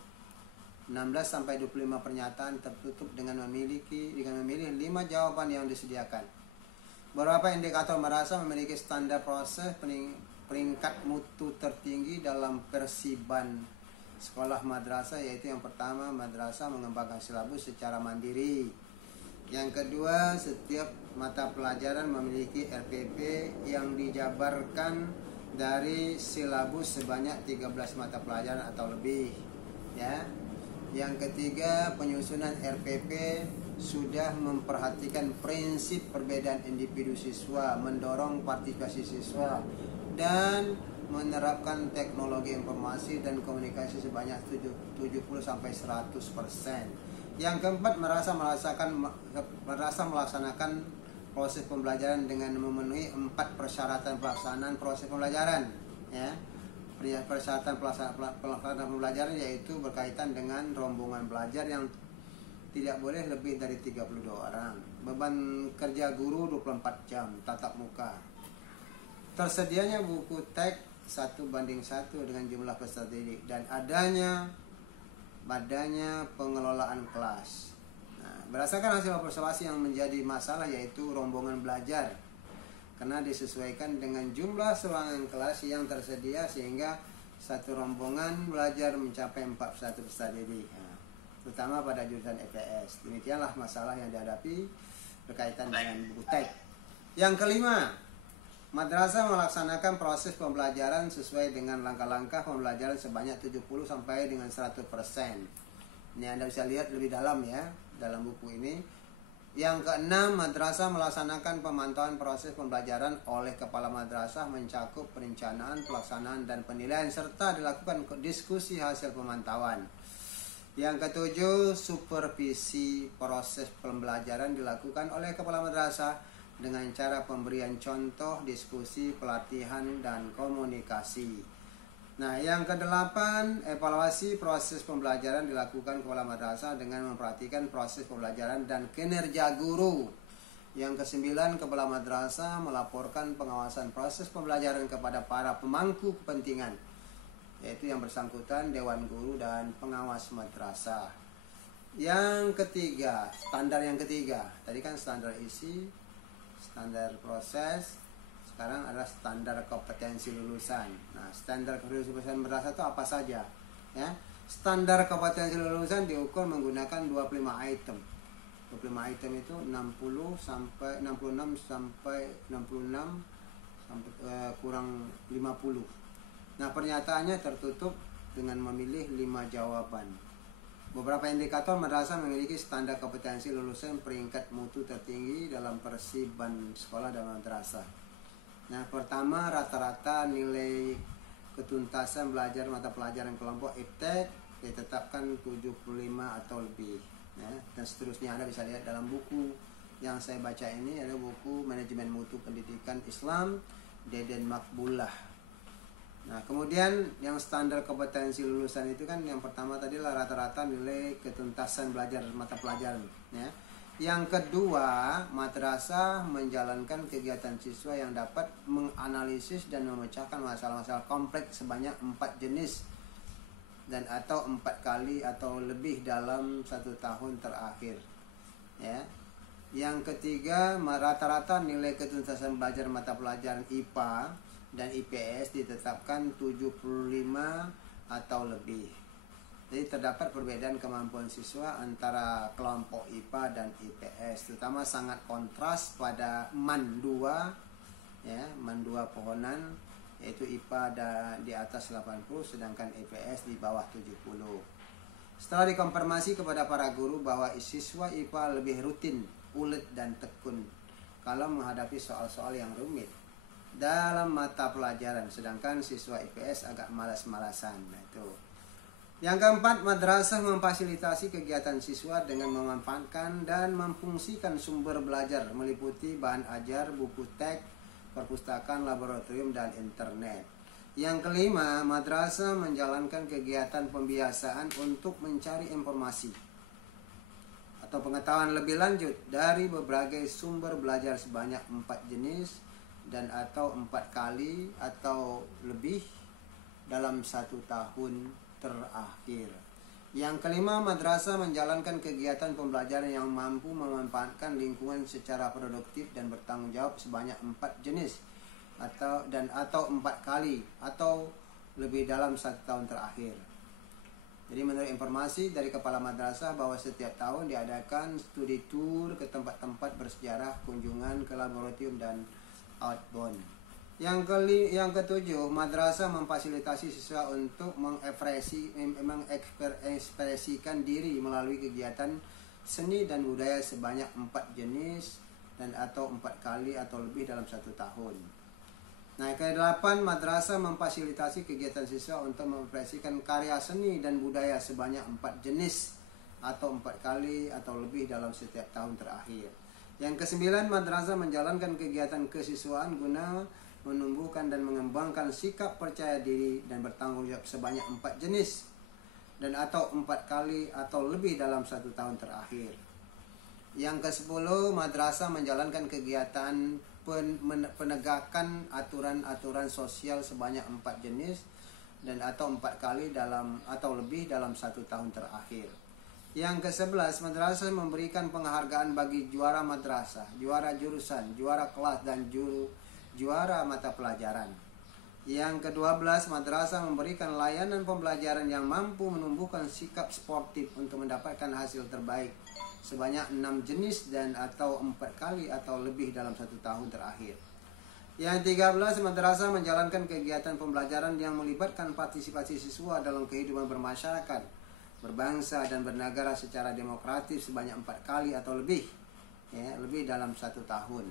16-25 pernyataan tertutup dengan memilih 5 jawaban yang disediakan. Beberapa indikator madrasah memiliki standar proses peringkat mutu tertinggi dalam persiban sekolah madrasah, yaitu yang pertama, madrasah mengembangkan silabus secara mandiri. Yang kedua, setiap mata pelajaran memiliki RPP yang dijabarkan dari silabus sebanyak 13 mata pelajaran atau lebih, ya. Yang ketiga, penyusunan RPP sudah memperhatikan prinsip perbedaan individu siswa, mendorong partisipasi siswa, dan menerapkan teknologi informasi dan komunikasi sebanyak 70-100%. Yang keempat, madrasah melaksanakan proses pembelajaran dengan memenuhi 4 persyaratan pelaksanaan proses pembelajaran, ya. Persyaratan pelaksanaan pembelajaran yaitu berkaitan dengan rombongan belajar yang tidak boleh lebih dari 32 orang. Beban kerja guru 24 jam tatap muka. Tersedianya buku teks 1:1 dengan jumlah peserta didik dan adanya pengelolaan kelas. Nah, berdasarkan hasil observasi yang menjadi masalah yaitu rombongan belajar, karena disesuaikan dengan jumlah ruangan kelas yang tersedia sehingga satu rombongan belajar mencapai 41 peserta didik, nah, terutama pada jurusan EPS. Demikianlah masalah yang dihadapi berkaitan dengan buku teks. Yang kelima, madrasah melaksanakan proses pembelajaran sesuai dengan langkah-langkah pembelajaran sebanyak 70 sampai dengan 100%. Ini Anda bisa lihat lebih dalam, ya, dalam buku ini. Yang keenam, madrasah melaksanakan pemantauan proses pembelajaran oleh kepala madrasah mencakup perencanaan, pelaksanaan, dan penilaian serta dilakukan diskusi hasil pemantauan. Yang ketujuh, supervisi proses pembelajaran dilakukan oleh kepala madrasah dengan cara pemberian contoh, diskusi, pelatihan, dan komunikasi. Nah, yang kedelapan, evaluasi proses pembelajaran dilakukan kepala madrasah dengan memperhatikan proses pembelajaran dan kinerja guru. Yang kesembilan, kepala madrasah melaporkan pengawasan proses pembelajaran kepada para pemangku kepentingan, yaitu yang bersangkutan, dewan guru, dan pengawas madrasah. Yang ketiga, standar yang ketiga. Tadi kan standar isi, standar proses. Sekarang adalah standar kompetensi lulusan. Nah, standar kompetensi lulusan madrasah itu apa saja? Ya, standar kompetensi lulusan diukur menggunakan 25 item. 25 item itu 60 sampai 66 sampai 66 sampai kurang 50. Nah, pernyataannya tertutup dengan memilih 5 jawaban. Beberapa indikator madrasah memiliki standar kompetensi lulusan peringkat mutu tertinggi dalam persiban sekolah dan madrasah. Nah, pertama, rata-rata nilai ketuntasan belajar mata pelajaran kelompok IPTEK ditetapkan 75 atau lebih. Ya, dan seterusnya Anda bisa lihat dalam buku yang saya baca ini, ada buku Manajemen Mutu Pendidikan Islam Deden Makbulah. Nah, kemudian yang standar kompetensi lulusan itu kan yang pertama tadi lah rata-rata nilai ketuntasan belajar mata pelajaran, ya. Yang kedua, madrasah menjalankan kegiatan siswa yang dapat menganalisis dan memecahkan masalah-masalah kompleks sebanyak 4 jenis dan atau 4 kali atau lebih dalam 1 tahun terakhir. Ya. Yang ketiga, rata-rata nilai ketuntasan belajar mata pelajaran IPA dan IPS ditetapkan 75 atau lebih. Jadi terdapat perbedaan kemampuan siswa antara kelompok IPA dan IPS, terutama sangat kontras pada MAN 2, ya, MAN 2 pohonan, yaitu IPA di atas 80 sedangkan IPS di bawah 70. Setelah dikonfirmasi kepada para guru bahwa siswa IPA lebih rutin, ulet dan tekun kalau menghadapi soal-soal yang rumit dalam mata pelajaran, sedangkan siswa IPS agak malas-malasan. Nah, itu. Yang keempat, madrasah memfasilitasi kegiatan siswa dengan memanfaatkan dan memfungsikan sumber belajar meliputi bahan ajar, buku teks, perpustakaan, laboratorium, dan internet. Yang kelima, madrasah menjalankan kegiatan pembiasaan untuk mencari informasi atau pengetahuan lebih lanjut dari berbagai sumber belajar sebanyak 4 jenis dan atau 4 kali atau lebih dalam 1 tahun terakhir. Yang kelima, madrasah menjalankan kegiatan pembelajaran yang mampu memanfaatkan lingkungan secara produktif dan bertanggung jawab sebanyak 4 jenis atau 4 kali atau lebih dalam 1 tahun terakhir. Jadi menurut informasi dari kepala madrasah bahwa setiap tahun diadakan studi tour ke tempat-tempat bersejarah, kunjungan ke laboratorium dan outbound. Yang ketujuh, madrasah memfasilitasi siswa untuk mengekspresikan diri melalui kegiatan seni dan budaya sebanyak 4 jenis dan atau 4 kali atau lebih dalam 1 tahun. Nah, ke-8, madrasah memfasilitasi kegiatan siswa untuk mengekspresikan karya seni dan budaya sebanyak 4 jenis atau 4 kali atau lebih dalam setiap tahun terakhir. Yang ke-9, madrasah menjalankan kegiatan kesiswaan guna menumbuhkan dan mengembangkan sikap percaya diri dan bertanggung jawab sebanyak 4 jenis dan atau 4 kali atau lebih dalam 1 tahun terakhir. Yang ke-10, madrasah menjalankan kegiatan penegakan aturan-aturan sosial sebanyak 4 jenis dan atau 4 kali dalam atau lebih dalam 1 tahun terakhir. Yang ke-11, madrasah memberikan penghargaan bagi juara madrasah, juara jurusan, juara kelas, dan juara mata pelajaran. Yang ke-12, madrasah memberikan layanan pembelajaran yang mampu menumbuhkan sikap sportif untuk mendapatkan hasil terbaik sebanyak 6 jenis dan atau 4 kali atau lebih dalam 1 tahun terakhir. Yang 13, madrasah menjalankan kegiatan pembelajaran yang melibatkan partisipasi siswa dalam kehidupan bermasyarakat, berbangsa dan bernegara secara demokratis sebanyak 4 kali atau lebih. ya, lebih dalam 1 tahun.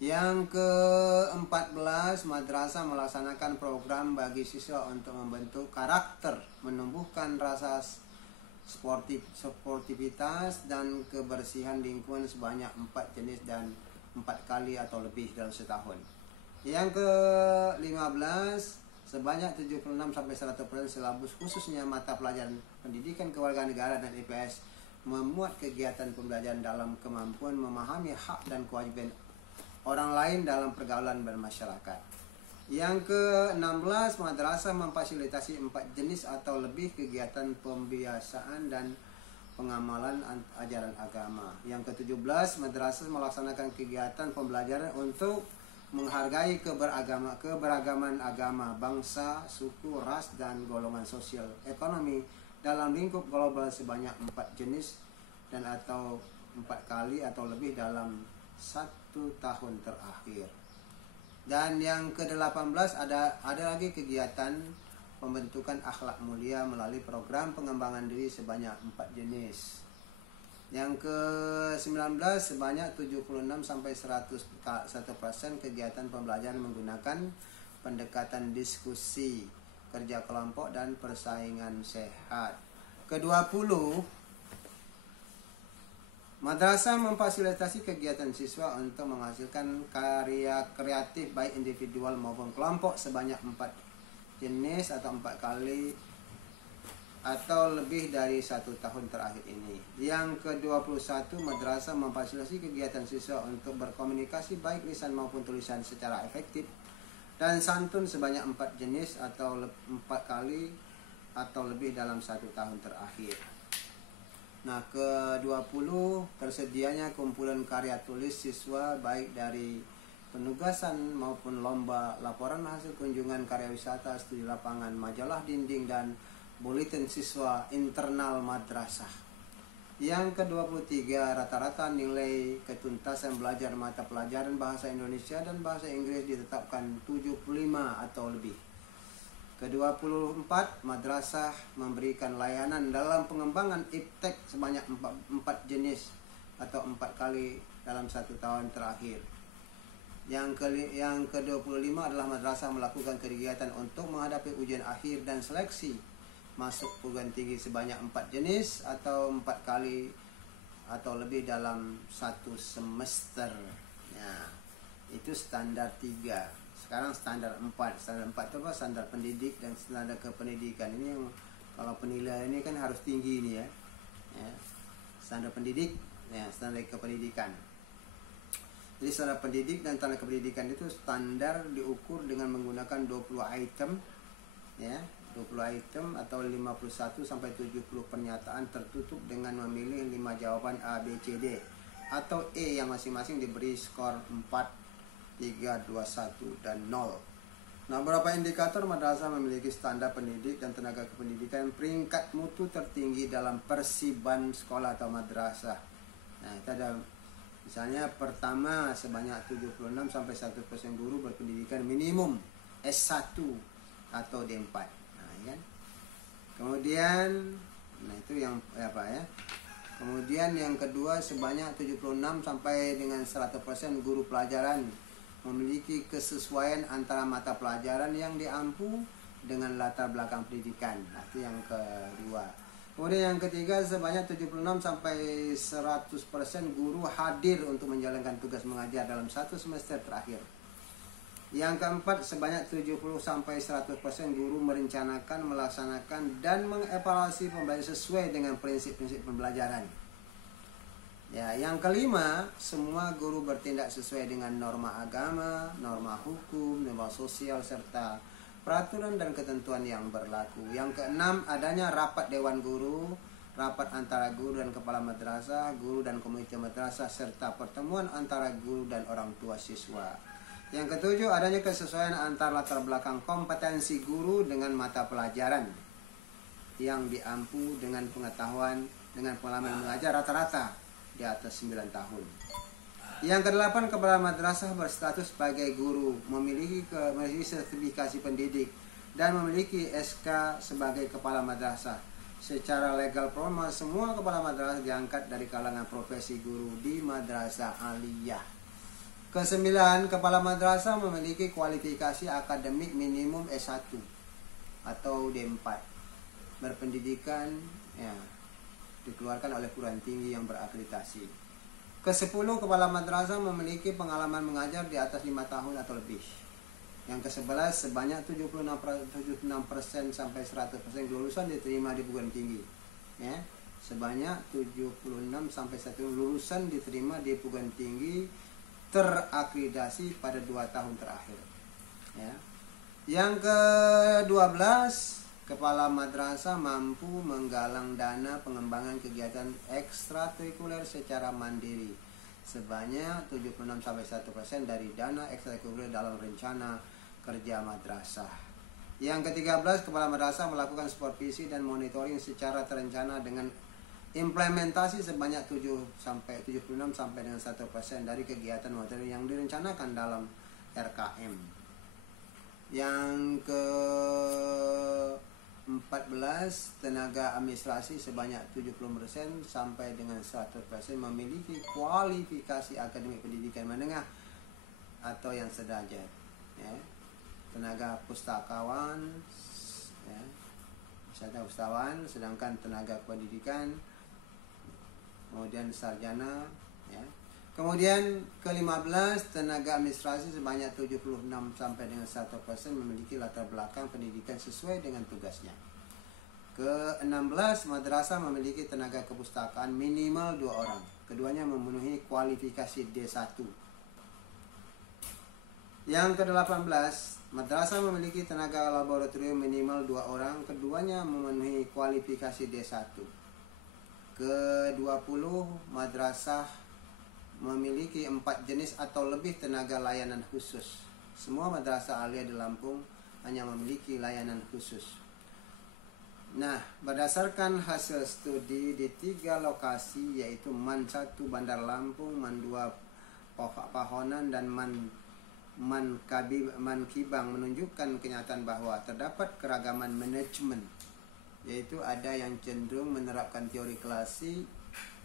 Yang ke-14, madrasah melaksanakan program bagi siswa untuk membentuk karakter, menumbuhkan rasa sportivitas dan kebersihan lingkungan sebanyak 4 jenis dan 4 kali atau lebih dalam setahun. Yang ke-15, sebanyak 76-100% silabus khususnya mata pelajaran pendidikan kewarganegaraan dan IPS memuat kegiatan pembelajaran dalam kemampuan memahami hak dan kewajiban orang lain dalam pergaulan bermasyarakat. Yang ke-16, madrasah memfasilitasi 4 jenis atau lebih kegiatan pembiasaan dan pengamalan ajaran agama. Yang ke-17, madrasah melaksanakan kegiatan pembelajaran untuk menghargai keberagaman agama, bangsa, suku, ras, dan golongan sosial ekonomi dalam lingkup global sebanyak 4 jenis dan atau 4 kali atau lebih dalam 1 tahun terakhir. Dan yang ke-18 ada lagi kegiatan pembentukan akhlak mulia melalui program pengembangan diri sebanyak 4 jenis. Yang ke-19 sebanyak 76-100% kegiatan pembelajaran menggunakan pendekatan diskusi, kerja kelompok dan persaingan sehat. Ke-20, madrasah memfasilitasi kegiatan siswa untuk menghasilkan karya kreatif baik individual maupun kelompok sebanyak 4 jenis atau 4 kali atau lebih dari 1 tahun terakhir ini. Yang ke-21, madrasah memfasilitasi kegiatan siswa untuk berkomunikasi baik lisan maupun tulisan secara efektif dan santun sebanyak 4 jenis atau 4 kali atau lebih dalam 1 tahun terakhir. Nah, ke-20, tersedianya kumpulan karya tulis siswa baik dari penugasan maupun lomba, laporan hasil kunjungan karya wisata, studi lapangan, majalah dinding, dan buletin siswa internal madrasah. Yang ke-23, rata-rata nilai ketuntasan belajar mata pelajaran bahasa Indonesia dan bahasa Inggris ditetapkan 75 atau lebih. Ke-24, madrasah memberikan layanan dalam pengembangan iptek sebanyak 4 jenis atau 4 kali dalam 1 tahun terakhir. Yang ke-25 adalah madrasah melakukan kegiatan untuk menghadapi ujian akhir dan seleksi masuk perguruan tinggi sebanyak 4 jenis atau 4 kali atau lebih dalam 1 semester. Nah, itu standar 3. Sekarang standar 4. Standar 4 itu apa? Standar pendidik dan standar kependidikan. Ini yang kalau penilaian ini kan harus tinggi ini ya. Standar pendidik, ya, standar kependidikan. Jadi standar pendidik dan standar kependidikan itu standar diukur dengan menggunakan 20 item, ya, 20 item atau 51 sampai 70 pernyataan tertutup dengan memilih 5 jawaban A, B, C, D atau E yang masing-masing diberi skor 4, 3, 2, 1 dan 0. Nah, beberapa indikator madrasah memiliki standar pendidik dan tenaga kependidikan peringkat mutu tertinggi dalam persiban sekolah atau madrasah. Nah, itu ada misalnya pertama sebanyak 76 sampai 100% guru berpendidikan minimum S1 atau D4. Kan? Kemudian itu yang apa ya? Kemudian yang kedua sebanyak 76 sampai dengan 100% guru pelajaran memiliki kesesuaian antara mata pelajaran yang diampu dengan latar belakang pendidikan. Nah, itu yang kedua. Kemudian yang ketiga sebanyak 76 sampai 100% guru hadir untuk menjalankan tugas mengajar dalam 1 semester terakhir. Yang keempat, sebanyak 70-100% guru merencanakan, melaksanakan, dan mengevaluasi pembelajaran sesuai dengan prinsip-prinsip pembelajaran. Ya, yang kelima, semua guru bertindak sesuai dengan norma agama, norma hukum, norma sosial, serta peraturan dan ketentuan yang berlaku. Yang keenam, adanya rapat dewan guru, rapat antara guru dan kepala madrasah, guru dan komite madrasah, serta pertemuan antara guru dan orang tua siswa. Yang ketujuh, adanya kesesuaian antara latar belakang kompetensi guru dengan mata pelajaran yang diampu dengan pengetahuan dengan pengalaman mengajar rata-rata di atas 9 tahun. Yang kedelapan, kepala madrasah berstatus sebagai guru, memiliki sertifikasi pendidik dan memiliki SK sebagai kepala madrasah. secara legal formal semua kepala madrasah diangkat dari kalangan profesi guru di madrasah aliyah. Kesembilan, kepala madrasah memiliki kualifikasi akademik minimum S1 atau D4. Berpendidikan ya, dikeluarkan oleh perguruan tinggi yang berakreditasi. Ke-10, kepala madrasah memiliki pengalaman mengajar di atas 5 tahun atau lebih. Yang ke-11, sebanyak 76% sampai 100% lulusan diterima di perguruan tinggi. Ya, sebanyak 76 sampai 100 lulusan diterima di perguruan tinggi terakreditasi pada 2 tahun terakhir. Ya. Yang ke-12, kepala madrasah mampu menggalang dana pengembangan kegiatan ekstrakurikuler secara mandiri sebanyak 76-1% dari dana ekstrakurikuler dalam rencana kerja madrasah. Yang ke-13, kepala madrasah melakukan supervisi dan monitoring secara terencana dengan implementasi sebanyak 76 sampai dengan 1% dari kegiatan materi yang direncanakan dalam RKM. Yang ke-14, tenaga administrasi sebanyak 70% sampai dengan 100% memiliki kualifikasi akademik pendidikan menengah atau yang sederajat. Ya. Tenaga pustakawan, ya, sedangkan tenaga pendidikan, kemudian sarjana, ya. Kemudian ke-15, tenaga administrasi sebanyak 76 sampai dengan 1% memiliki latar belakang pendidikan sesuai dengan tugasnya. Ke-16, madrasah memiliki tenaga kepustakaan minimal 2 orang. Keduanya memenuhi kualifikasi D1. Yang ke-18, madrasah memiliki tenaga laboratorium minimal 2 orang. Keduanya memenuhi kualifikasi D1. Ke-20, madrasah memiliki 4 jenis atau lebih tenaga layanan khusus. Semua madrasah aliyah di Lampung hanya memiliki layanan khusus. Nah, berdasarkan hasil studi di 3 lokasi yaitu MAN 1 Bandar Lampung, MAN 2 Pahonan, dan MAN Kibang menunjukkan kenyataan bahwa terdapat keragaman manajemen, yaitu ada yang cenderung menerapkan teori klasik,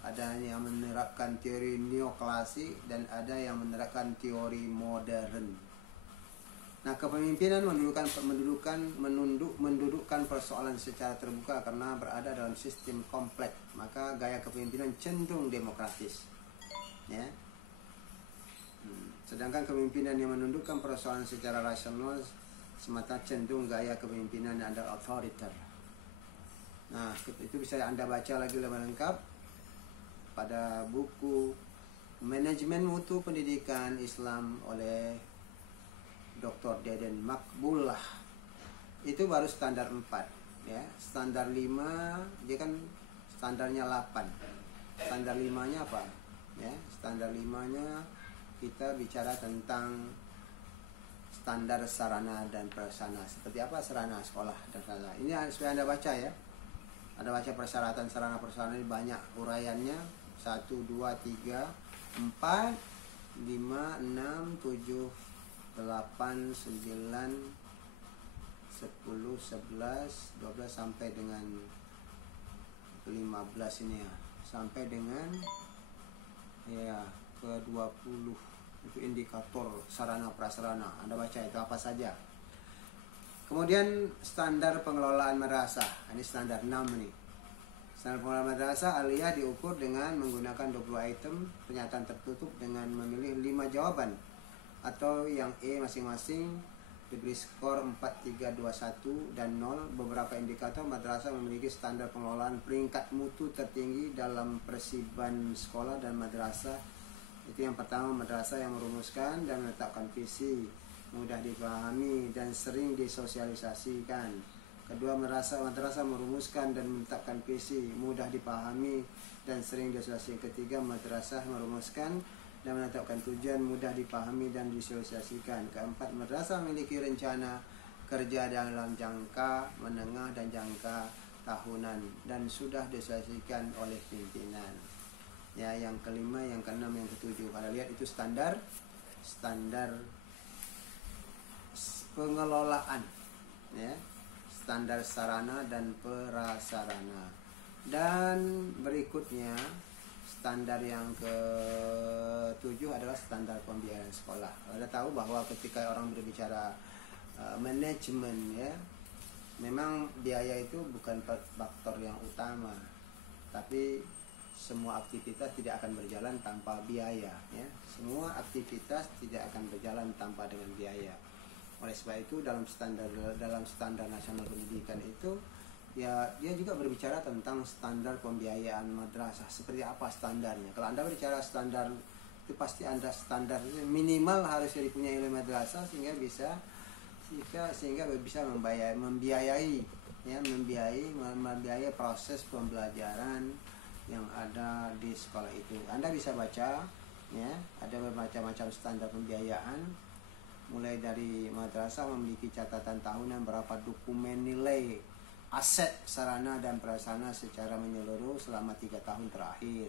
ada yang menerapkan teori neoklasik, dan ada yang menerapkan teori modern. Nah, kepemimpinan mendudukkan persoalan secara terbuka karena berada dalam sistem kompleks, maka gaya kepemimpinan cenderung demokratis. Ya. Sedangkan kepemimpinan yang menundukkan persoalan secara rasional semata cenderung gaya kepemimpinan yang ada otoriter. Nah, itu bisa Anda baca lagi lebih lengkap pada buku Manajemen Mutu Pendidikan Islam oleh Dr. Deden Makbullah. Itu baru standar 4, ya. Standar 5 dia kan standarnya 8. Standar 5-nya apa? Ya, standar 5-nya kita bicara tentang standar sarana dan prasarana. Seperti apa sarana sekolah dan sarana. Ini supaya Anda baca ya. Anda baca persyaratan sarana prasarana ini banyak uraiannya. 1, 2, 3, 4, 5, 6, 7, 8, 9, 10, 11, 12 sampai dengan 15 ini ya. Sampai dengan ya ke-20 itu indikator sarana prasarana. Anda baca itu apa saja. Kemudian standar pengelolaan madrasah. Ini standar 6 nih. Standar pengelolaan madrasah aliyah diukur dengan menggunakan 20 item pernyataan tertutup dengan memilih 5 jawaban atau yang E masing-masing diberi skor 4, 3, 2, 1 dan 0. Beberapa indikator madrasah memiliki standar pengelolaan peringkat mutu tertinggi dalam persiban sekolah dan madrasah. Itu yang pertama, madrasah yang merumuskan dan menetapkan visi, mudah dipahami dan sering disosialisasikan. Kedua, madrasah merumuskan dan menetapkan visi, mudah dipahami dan sering disosialisasikan. Ketiga, madrasah merumuskan dan menetapkan tujuan, mudah dipahami dan disosialisasikan. Keempat, madrasah memiliki rencana kerja dalam jangka menengah dan jangka tahunan dan sudah disosialisasikan oleh pimpinan. Ya, yang kelima, yang keenam, yang ketujuh. Anda lihat itu standar pengelolaan, ya, standar sarana dan prasarana. Dan berikutnya standar yang ke-7 adalah standar pembiayaan sekolah. Anda tahu bahwa ketika orang berbicara manajemen ya, memang biaya itu bukan faktor yang utama, tapi semua aktivitas tidak akan berjalan tanpa biaya ya. Semua aktivitas tidak akan berjalan tanpa dengan biaya. Oleh sebab itu dalam standar nasional pendidikan itu ya, dia juga berbicara tentang standar pembiayaan madrasah. Seperti apa standarnya? Kalau Anda berbicara standar itu pasti Anda standar minimal harus dipunyai oleh madrasah sehingga bisa membiayai proses pembelajaran yang ada di sekolah itu. Anda bisa baca ya, ada bermacam-macam standar pembiayaan, mulai dari madrasah memiliki catatan tahunan berapa dokumen nilai aset sarana dan prasarana secara menyeluruh selama 3 tahun terakhir.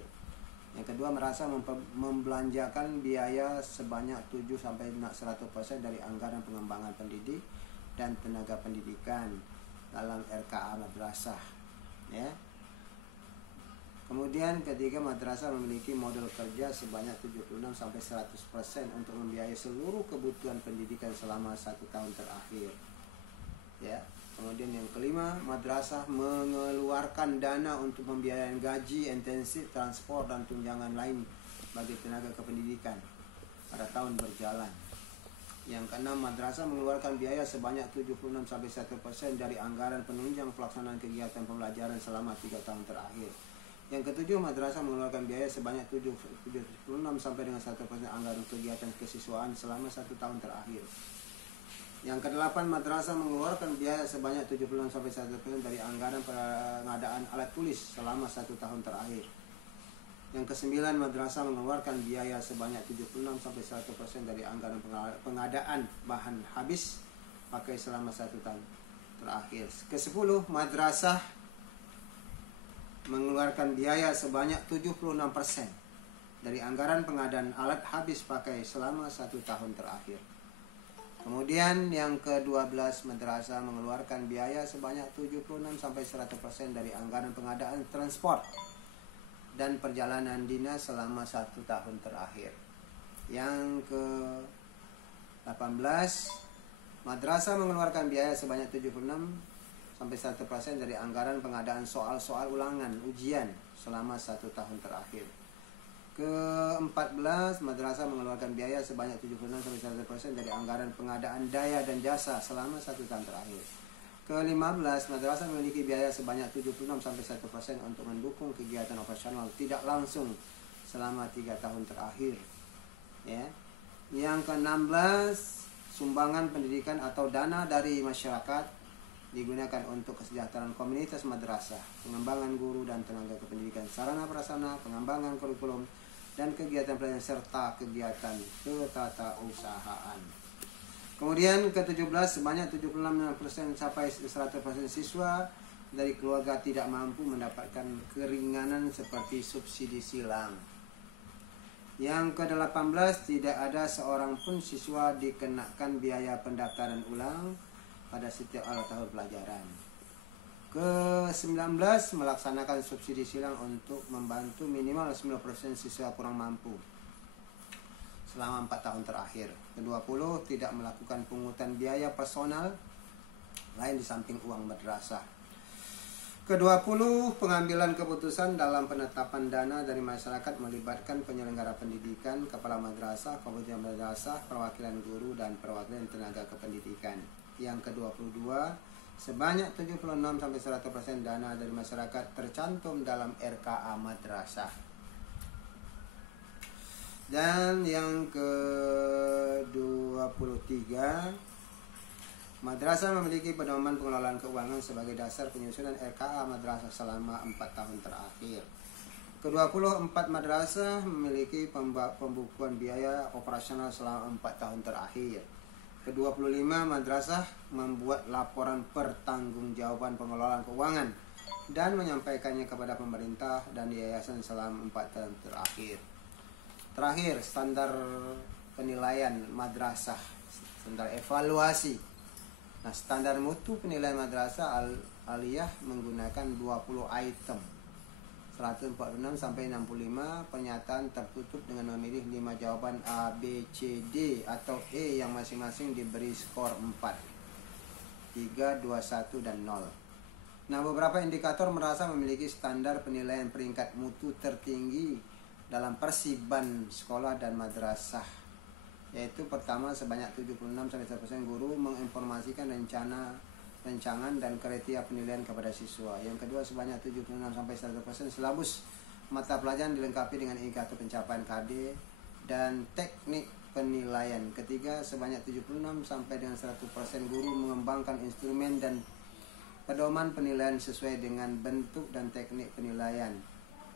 Yang kedua, merasa membelanjakan biaya sebanyak 7-100% dari anggaran pengembangan pendidik dan tenaga pendidikan dalam RKA madrasah ya. Kemudian ketiga, madrasah memiliki model kerja sebanyak 76-100% untuk membiayai seluruh kebutuhan pendidikan selama 1 tahun terakhir ya. Kemudian yang kelima, madrasah mengeluarkan dana untuk pembiayaan gaji, intensif, transport, dan tunjangan lain bagi tenaga kependidikan pada tahun berjalan. Yang keenam, madrasah mengeluarkan biaya sebanyak 76-1% dari anggaran penunjang pelaksanaan kegiatan pembelajaran selama 3 tahun terakhir. Yang ketujuh, madrasah mengeluarkan biaya sebanyak 76-1% anggaran kegiatan kesiswaan selama 1 tahun terakhir. Yang kedelapan, madrasah mengeluarkan biaya sebanyak 76-1% dari anggaran pengadaan alat tulis selama 1 tahun terakhir. Yang kesembilan, madrasah mengeluarkan biaya sebanyak 76-100% dari anggaran pengadaan bahan habis pakai selama 1 tahun terakhir. Kesepuluh, madrasah mengeluarkan biaya sebanyak 76% dari anggaran pengadaan alat habis pakai selama 1 tahun terakhir. Kemudian yang ke-12, madrasah mengeluarkan biaya sebanyak 76-100% dari anggaran pengadaan transport dan perjalanan dinas selama 1 tahun terakhir. Yang ke-18, madrasah mengeluarkan biaya sebanyak 76-100% dari anggaran pengadaan soal-soal ulangan ujian selama 1 tahun terakhir. Ke-14, madrasah mengeluarkan biaya sebanyak 76-100% dari anggaran pengadaan daya dan jasa selama 1 tahun terakhir. Ke-15, madrasah memiliki biaya sebanyak 76-100% untuk mendukung kegiatan operasional tidak langsung selama 3 tahun terakhir. Ya. Yang ke-16, sumbangan pendidikan atau dana dari masyarakat digunakan untuk kesejahteraan komunitas madrasah, pengembangan guru dan tenaga kependidikan, sarana prasarana, pengembangan kurikulum, dan kegiatan pelajaran serta kegiatan ketatausahaan. Kemudian ke-17, sebanyak 76% sampai 100% siswa dari keluarga tidak mampu mendapatkan keringanan seperti subsidi silang. Yang ke-18, tidak ada seorang pun siswa dikenakan biaya pendaftaran ulang pada setiap awal tahun pelajaran. Ke-19, melaksanakan subsidi silang untuk membantu minimal 90% siswa kurang mampu selama 4 tahun terakhir. Ke-20, tidak melakukan pungutan biaya personal lain di samping uang madrasah. Ke-20, pengambilan keputusan dalam penetapan dana dari masyarakat melibatkan penyelenggara pendidikan, kepala madrasah, komite madrasah, perwakilan guru, dan perwakilan tenaga kependidikan. Yang ke-22, sebanyak 76-100% dana dari masyarakat tercantum dalam RKA madrasah. Dan yang ke-23, madrasah memiliki pedoman pengelolaan keuangan sebagai dasar penyusunan RKA madrasah selama 4 tahun terakhir. Ke-24, madrasah memiliki pembukuan biaya operasional selama 4 tahun terakhir. Ke-25, madrasah membuat laporan pertanggungjawaban pengelolaan keuangan dan menyampaikannya kepada pemerintah dan yayasan selama 4 tahun terakhir. Terakhir, standar penilaian madrasah, standar evaluasi Nah, standar mutu penilaian madrasah aliyah menggunakan 20 item, 146 sampai 65. Pernyataan tertutup dengan memilih 5 jawaban A, B, C, D atau E yang masing-masing diberi skor 4, 3, 2, 1, dan 0. Nah, beberapa indikator merasa memiliki standar penilaian peringkat mutu tertinggi dalam persiban sekolah dan madrasah, yaitu pertama, sebanyak 76-100% guru menginformasikan rancangan dan kriteria penilaian kepada siswa. Yang kedua, sebanyak 76-100% silabus mata pelajaran dilengkapi dengan indikator pencapaian KD dan teknik penilaian. Ketiga, sebanyak 76-100% guru mengembangkan instrumen dan pedoman penilaian sesuai dengan bentuk dan teknik penilaian.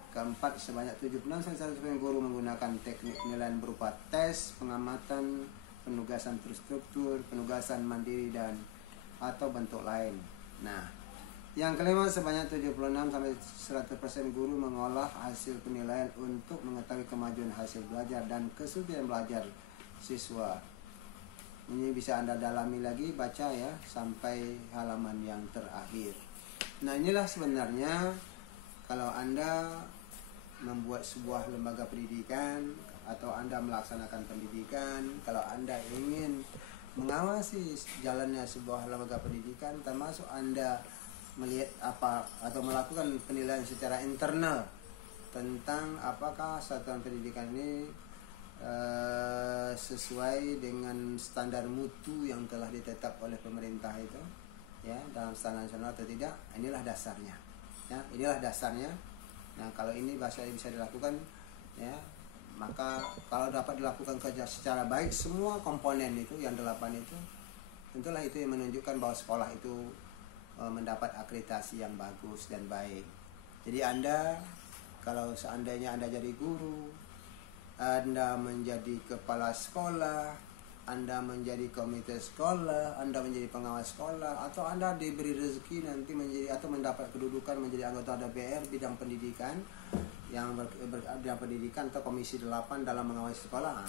Keempat, sebanyak 76-100% guru menggunakan teknik penilaian berupa tes, pengamatan, penugasan terstruktur, penugasan mandiri, dan atau bentuk lain. Nah, yang kelima, sebanyak 76-100% guru mengolah hasil penilaian untuk mengetahui kemajuan hasil belajar dan kesulitan belajar siswa. Ini bisa Anda dalami lagi, baca ya sampai halaman yang terakhir. Nah, inilah sebenarnya kalau Anda membuat sebuah lembaga pendidikan atau Anda melaksanakan pendidikan, kalau Anda ingin mengawasi jalannya sebuah lembaga pendidikan, termasuk Anda melihat apa atau melakukan penilaian secara internal tentang apakah satuan pendidikan ini sesuai dengan standar mutu yang telah ditetap oleh pemerintah itu, ya, dalam standar nasional atau tidak. Inilah dasarnya, ya, inilah dasarnya. Nah, kalau ini bisa dilakukan, ya, maka kalau dapat dilakukan kerja secara baik semua komponen itu yang 8 itu, tentulah itu yang menunjukkan bahwa sekolah itu mendapat akreditasi yang bagus dan baik. Jadi Anda, kalau seandainya Anda jadi guru, Anda menjadi kepala sekolah, Anda menjadi komite sekolah, Anda menjadi pengawas sekolah, atau Anda diberi rezeki nanti menjadi atau mendapat kedudukan menjadi anggota DPR bidang pendidikan yang bidang pendidikan atau komisi 8 dalam mengawasi sekolah,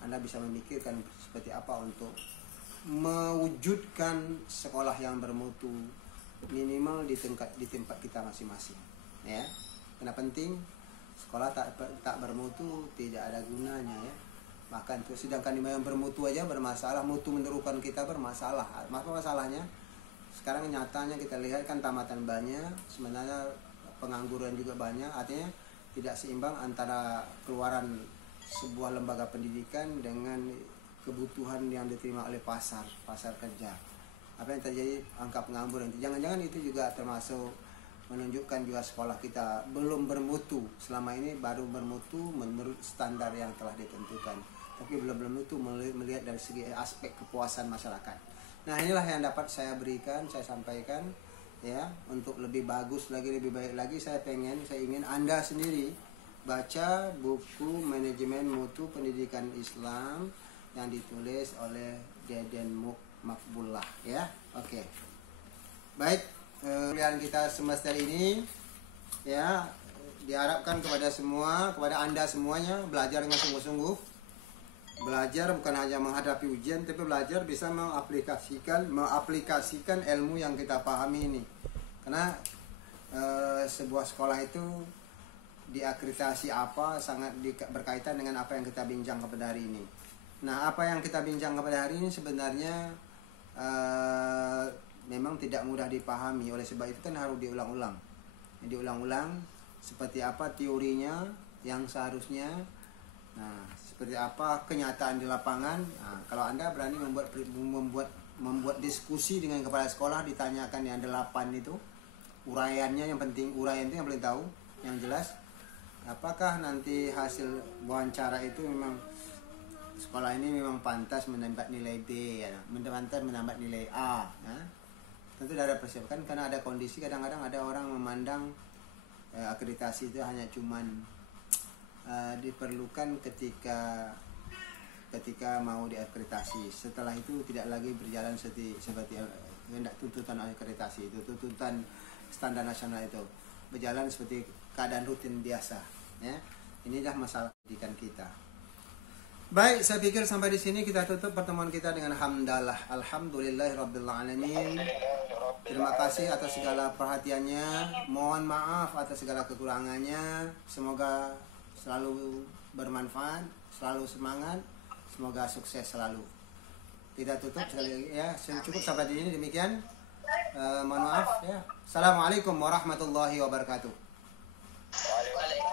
Anda bisa memikirkan seperti apa untuk mewujudkan sekolah yang bermutu minimal di tempat kita masing-masing, ya. Karena penting, sekolah tak bermutu tidak ada gunanya, ya. Bahkan sedangkan yang bermutu aja bermasalah, mutu menerukan kita bermasalah. Masalahnya sekarang nyatanya kita lihat kan tamatan banyak, sebenarnya pengangguran juga banyak, artinya tidak seimbang antara keluaran sebuah lembaga pendidikan dengan kebutuhan yang diterima oleh pasar kerja. Apa yang terjadi, angka pengangguran itu jangan-jangan itu juga termasuk menunjukkan juga sekolah kita belum bermutu. Selama ini baru bermutu menurut standar yang telah ditentukan, tapi belum bermutu melihat dari segi aspek kepuasan masyarakat. Nah, inilah yang dapat saya berikan, saya sampaikan, ya. Untuk lebih bagus lagi, lebih baik lagi, saya ingin Anda sendiri baca buku Manajemen Mutu Pendidikan Islam yang ditulis oleh Deden Makbullah, ya. Oke. Baik, kuliah kita semester ini, ya, diharapkan kepada Anda semuanya belajar dengan sungguh-sungguh. Belajar bukan hanya menghadapi ujian, tapi belajar bisa mengaplikasikan ilmu yang kita pahami ini. Karena sebuah sekolah itu diakreditasi apa sangat berkaitan dengan apa yang kita bincang pada hari ini. Nah, apa yang kita bincang pada hari ini sebenarnya memang tidak mudah dipahami. Oleh sebab itu kan harus diulang-ulang seperti apa teorinya yang seharusnya, nah, seperti apa kenyataan di lapangan. Nah, kalau Anda berani membuat diskusi dengan kepala sekolah, ditanyakan yang 8 itu uraiannya, yang penting uraian itu yang paling tahu, yang jelas apakah nanti hasil wawancara itu memang sekolah ini memang pantas mendapat nilai B, ya, pantas mendapat nilai A, ya. Tentu ada persiapan, karena ada kondisi kadang-kadang ada orang memandang akreditasi itu hanya cuman diperlukan ketika mau diakreditasi. Setelah itu tidak lagi berjalan seperti hendak tuntutan akreditasi itu, tuntutan standar nasional itu berjalan seperti keadaan rutin biasa, ya. Inilah masalah pendidikan kita. Baik, saya pikir sampai di sini kita tutup pertemuan kita dengan hamdalah. Alhamdulillahirabbil alamin. Terima kasih atas segala perhatiannya. Mohon maaf atas segala kekurangannya. Semoga selalu bermanfaat, selalu semangat, semoga sukses selalu. Kita tutup sekali lagi ya. Cukup sampai di sini demikian. Mohon maaf ya. Assalamualaikum warahmatullahi wabarakatuh. Waalaikumsalam.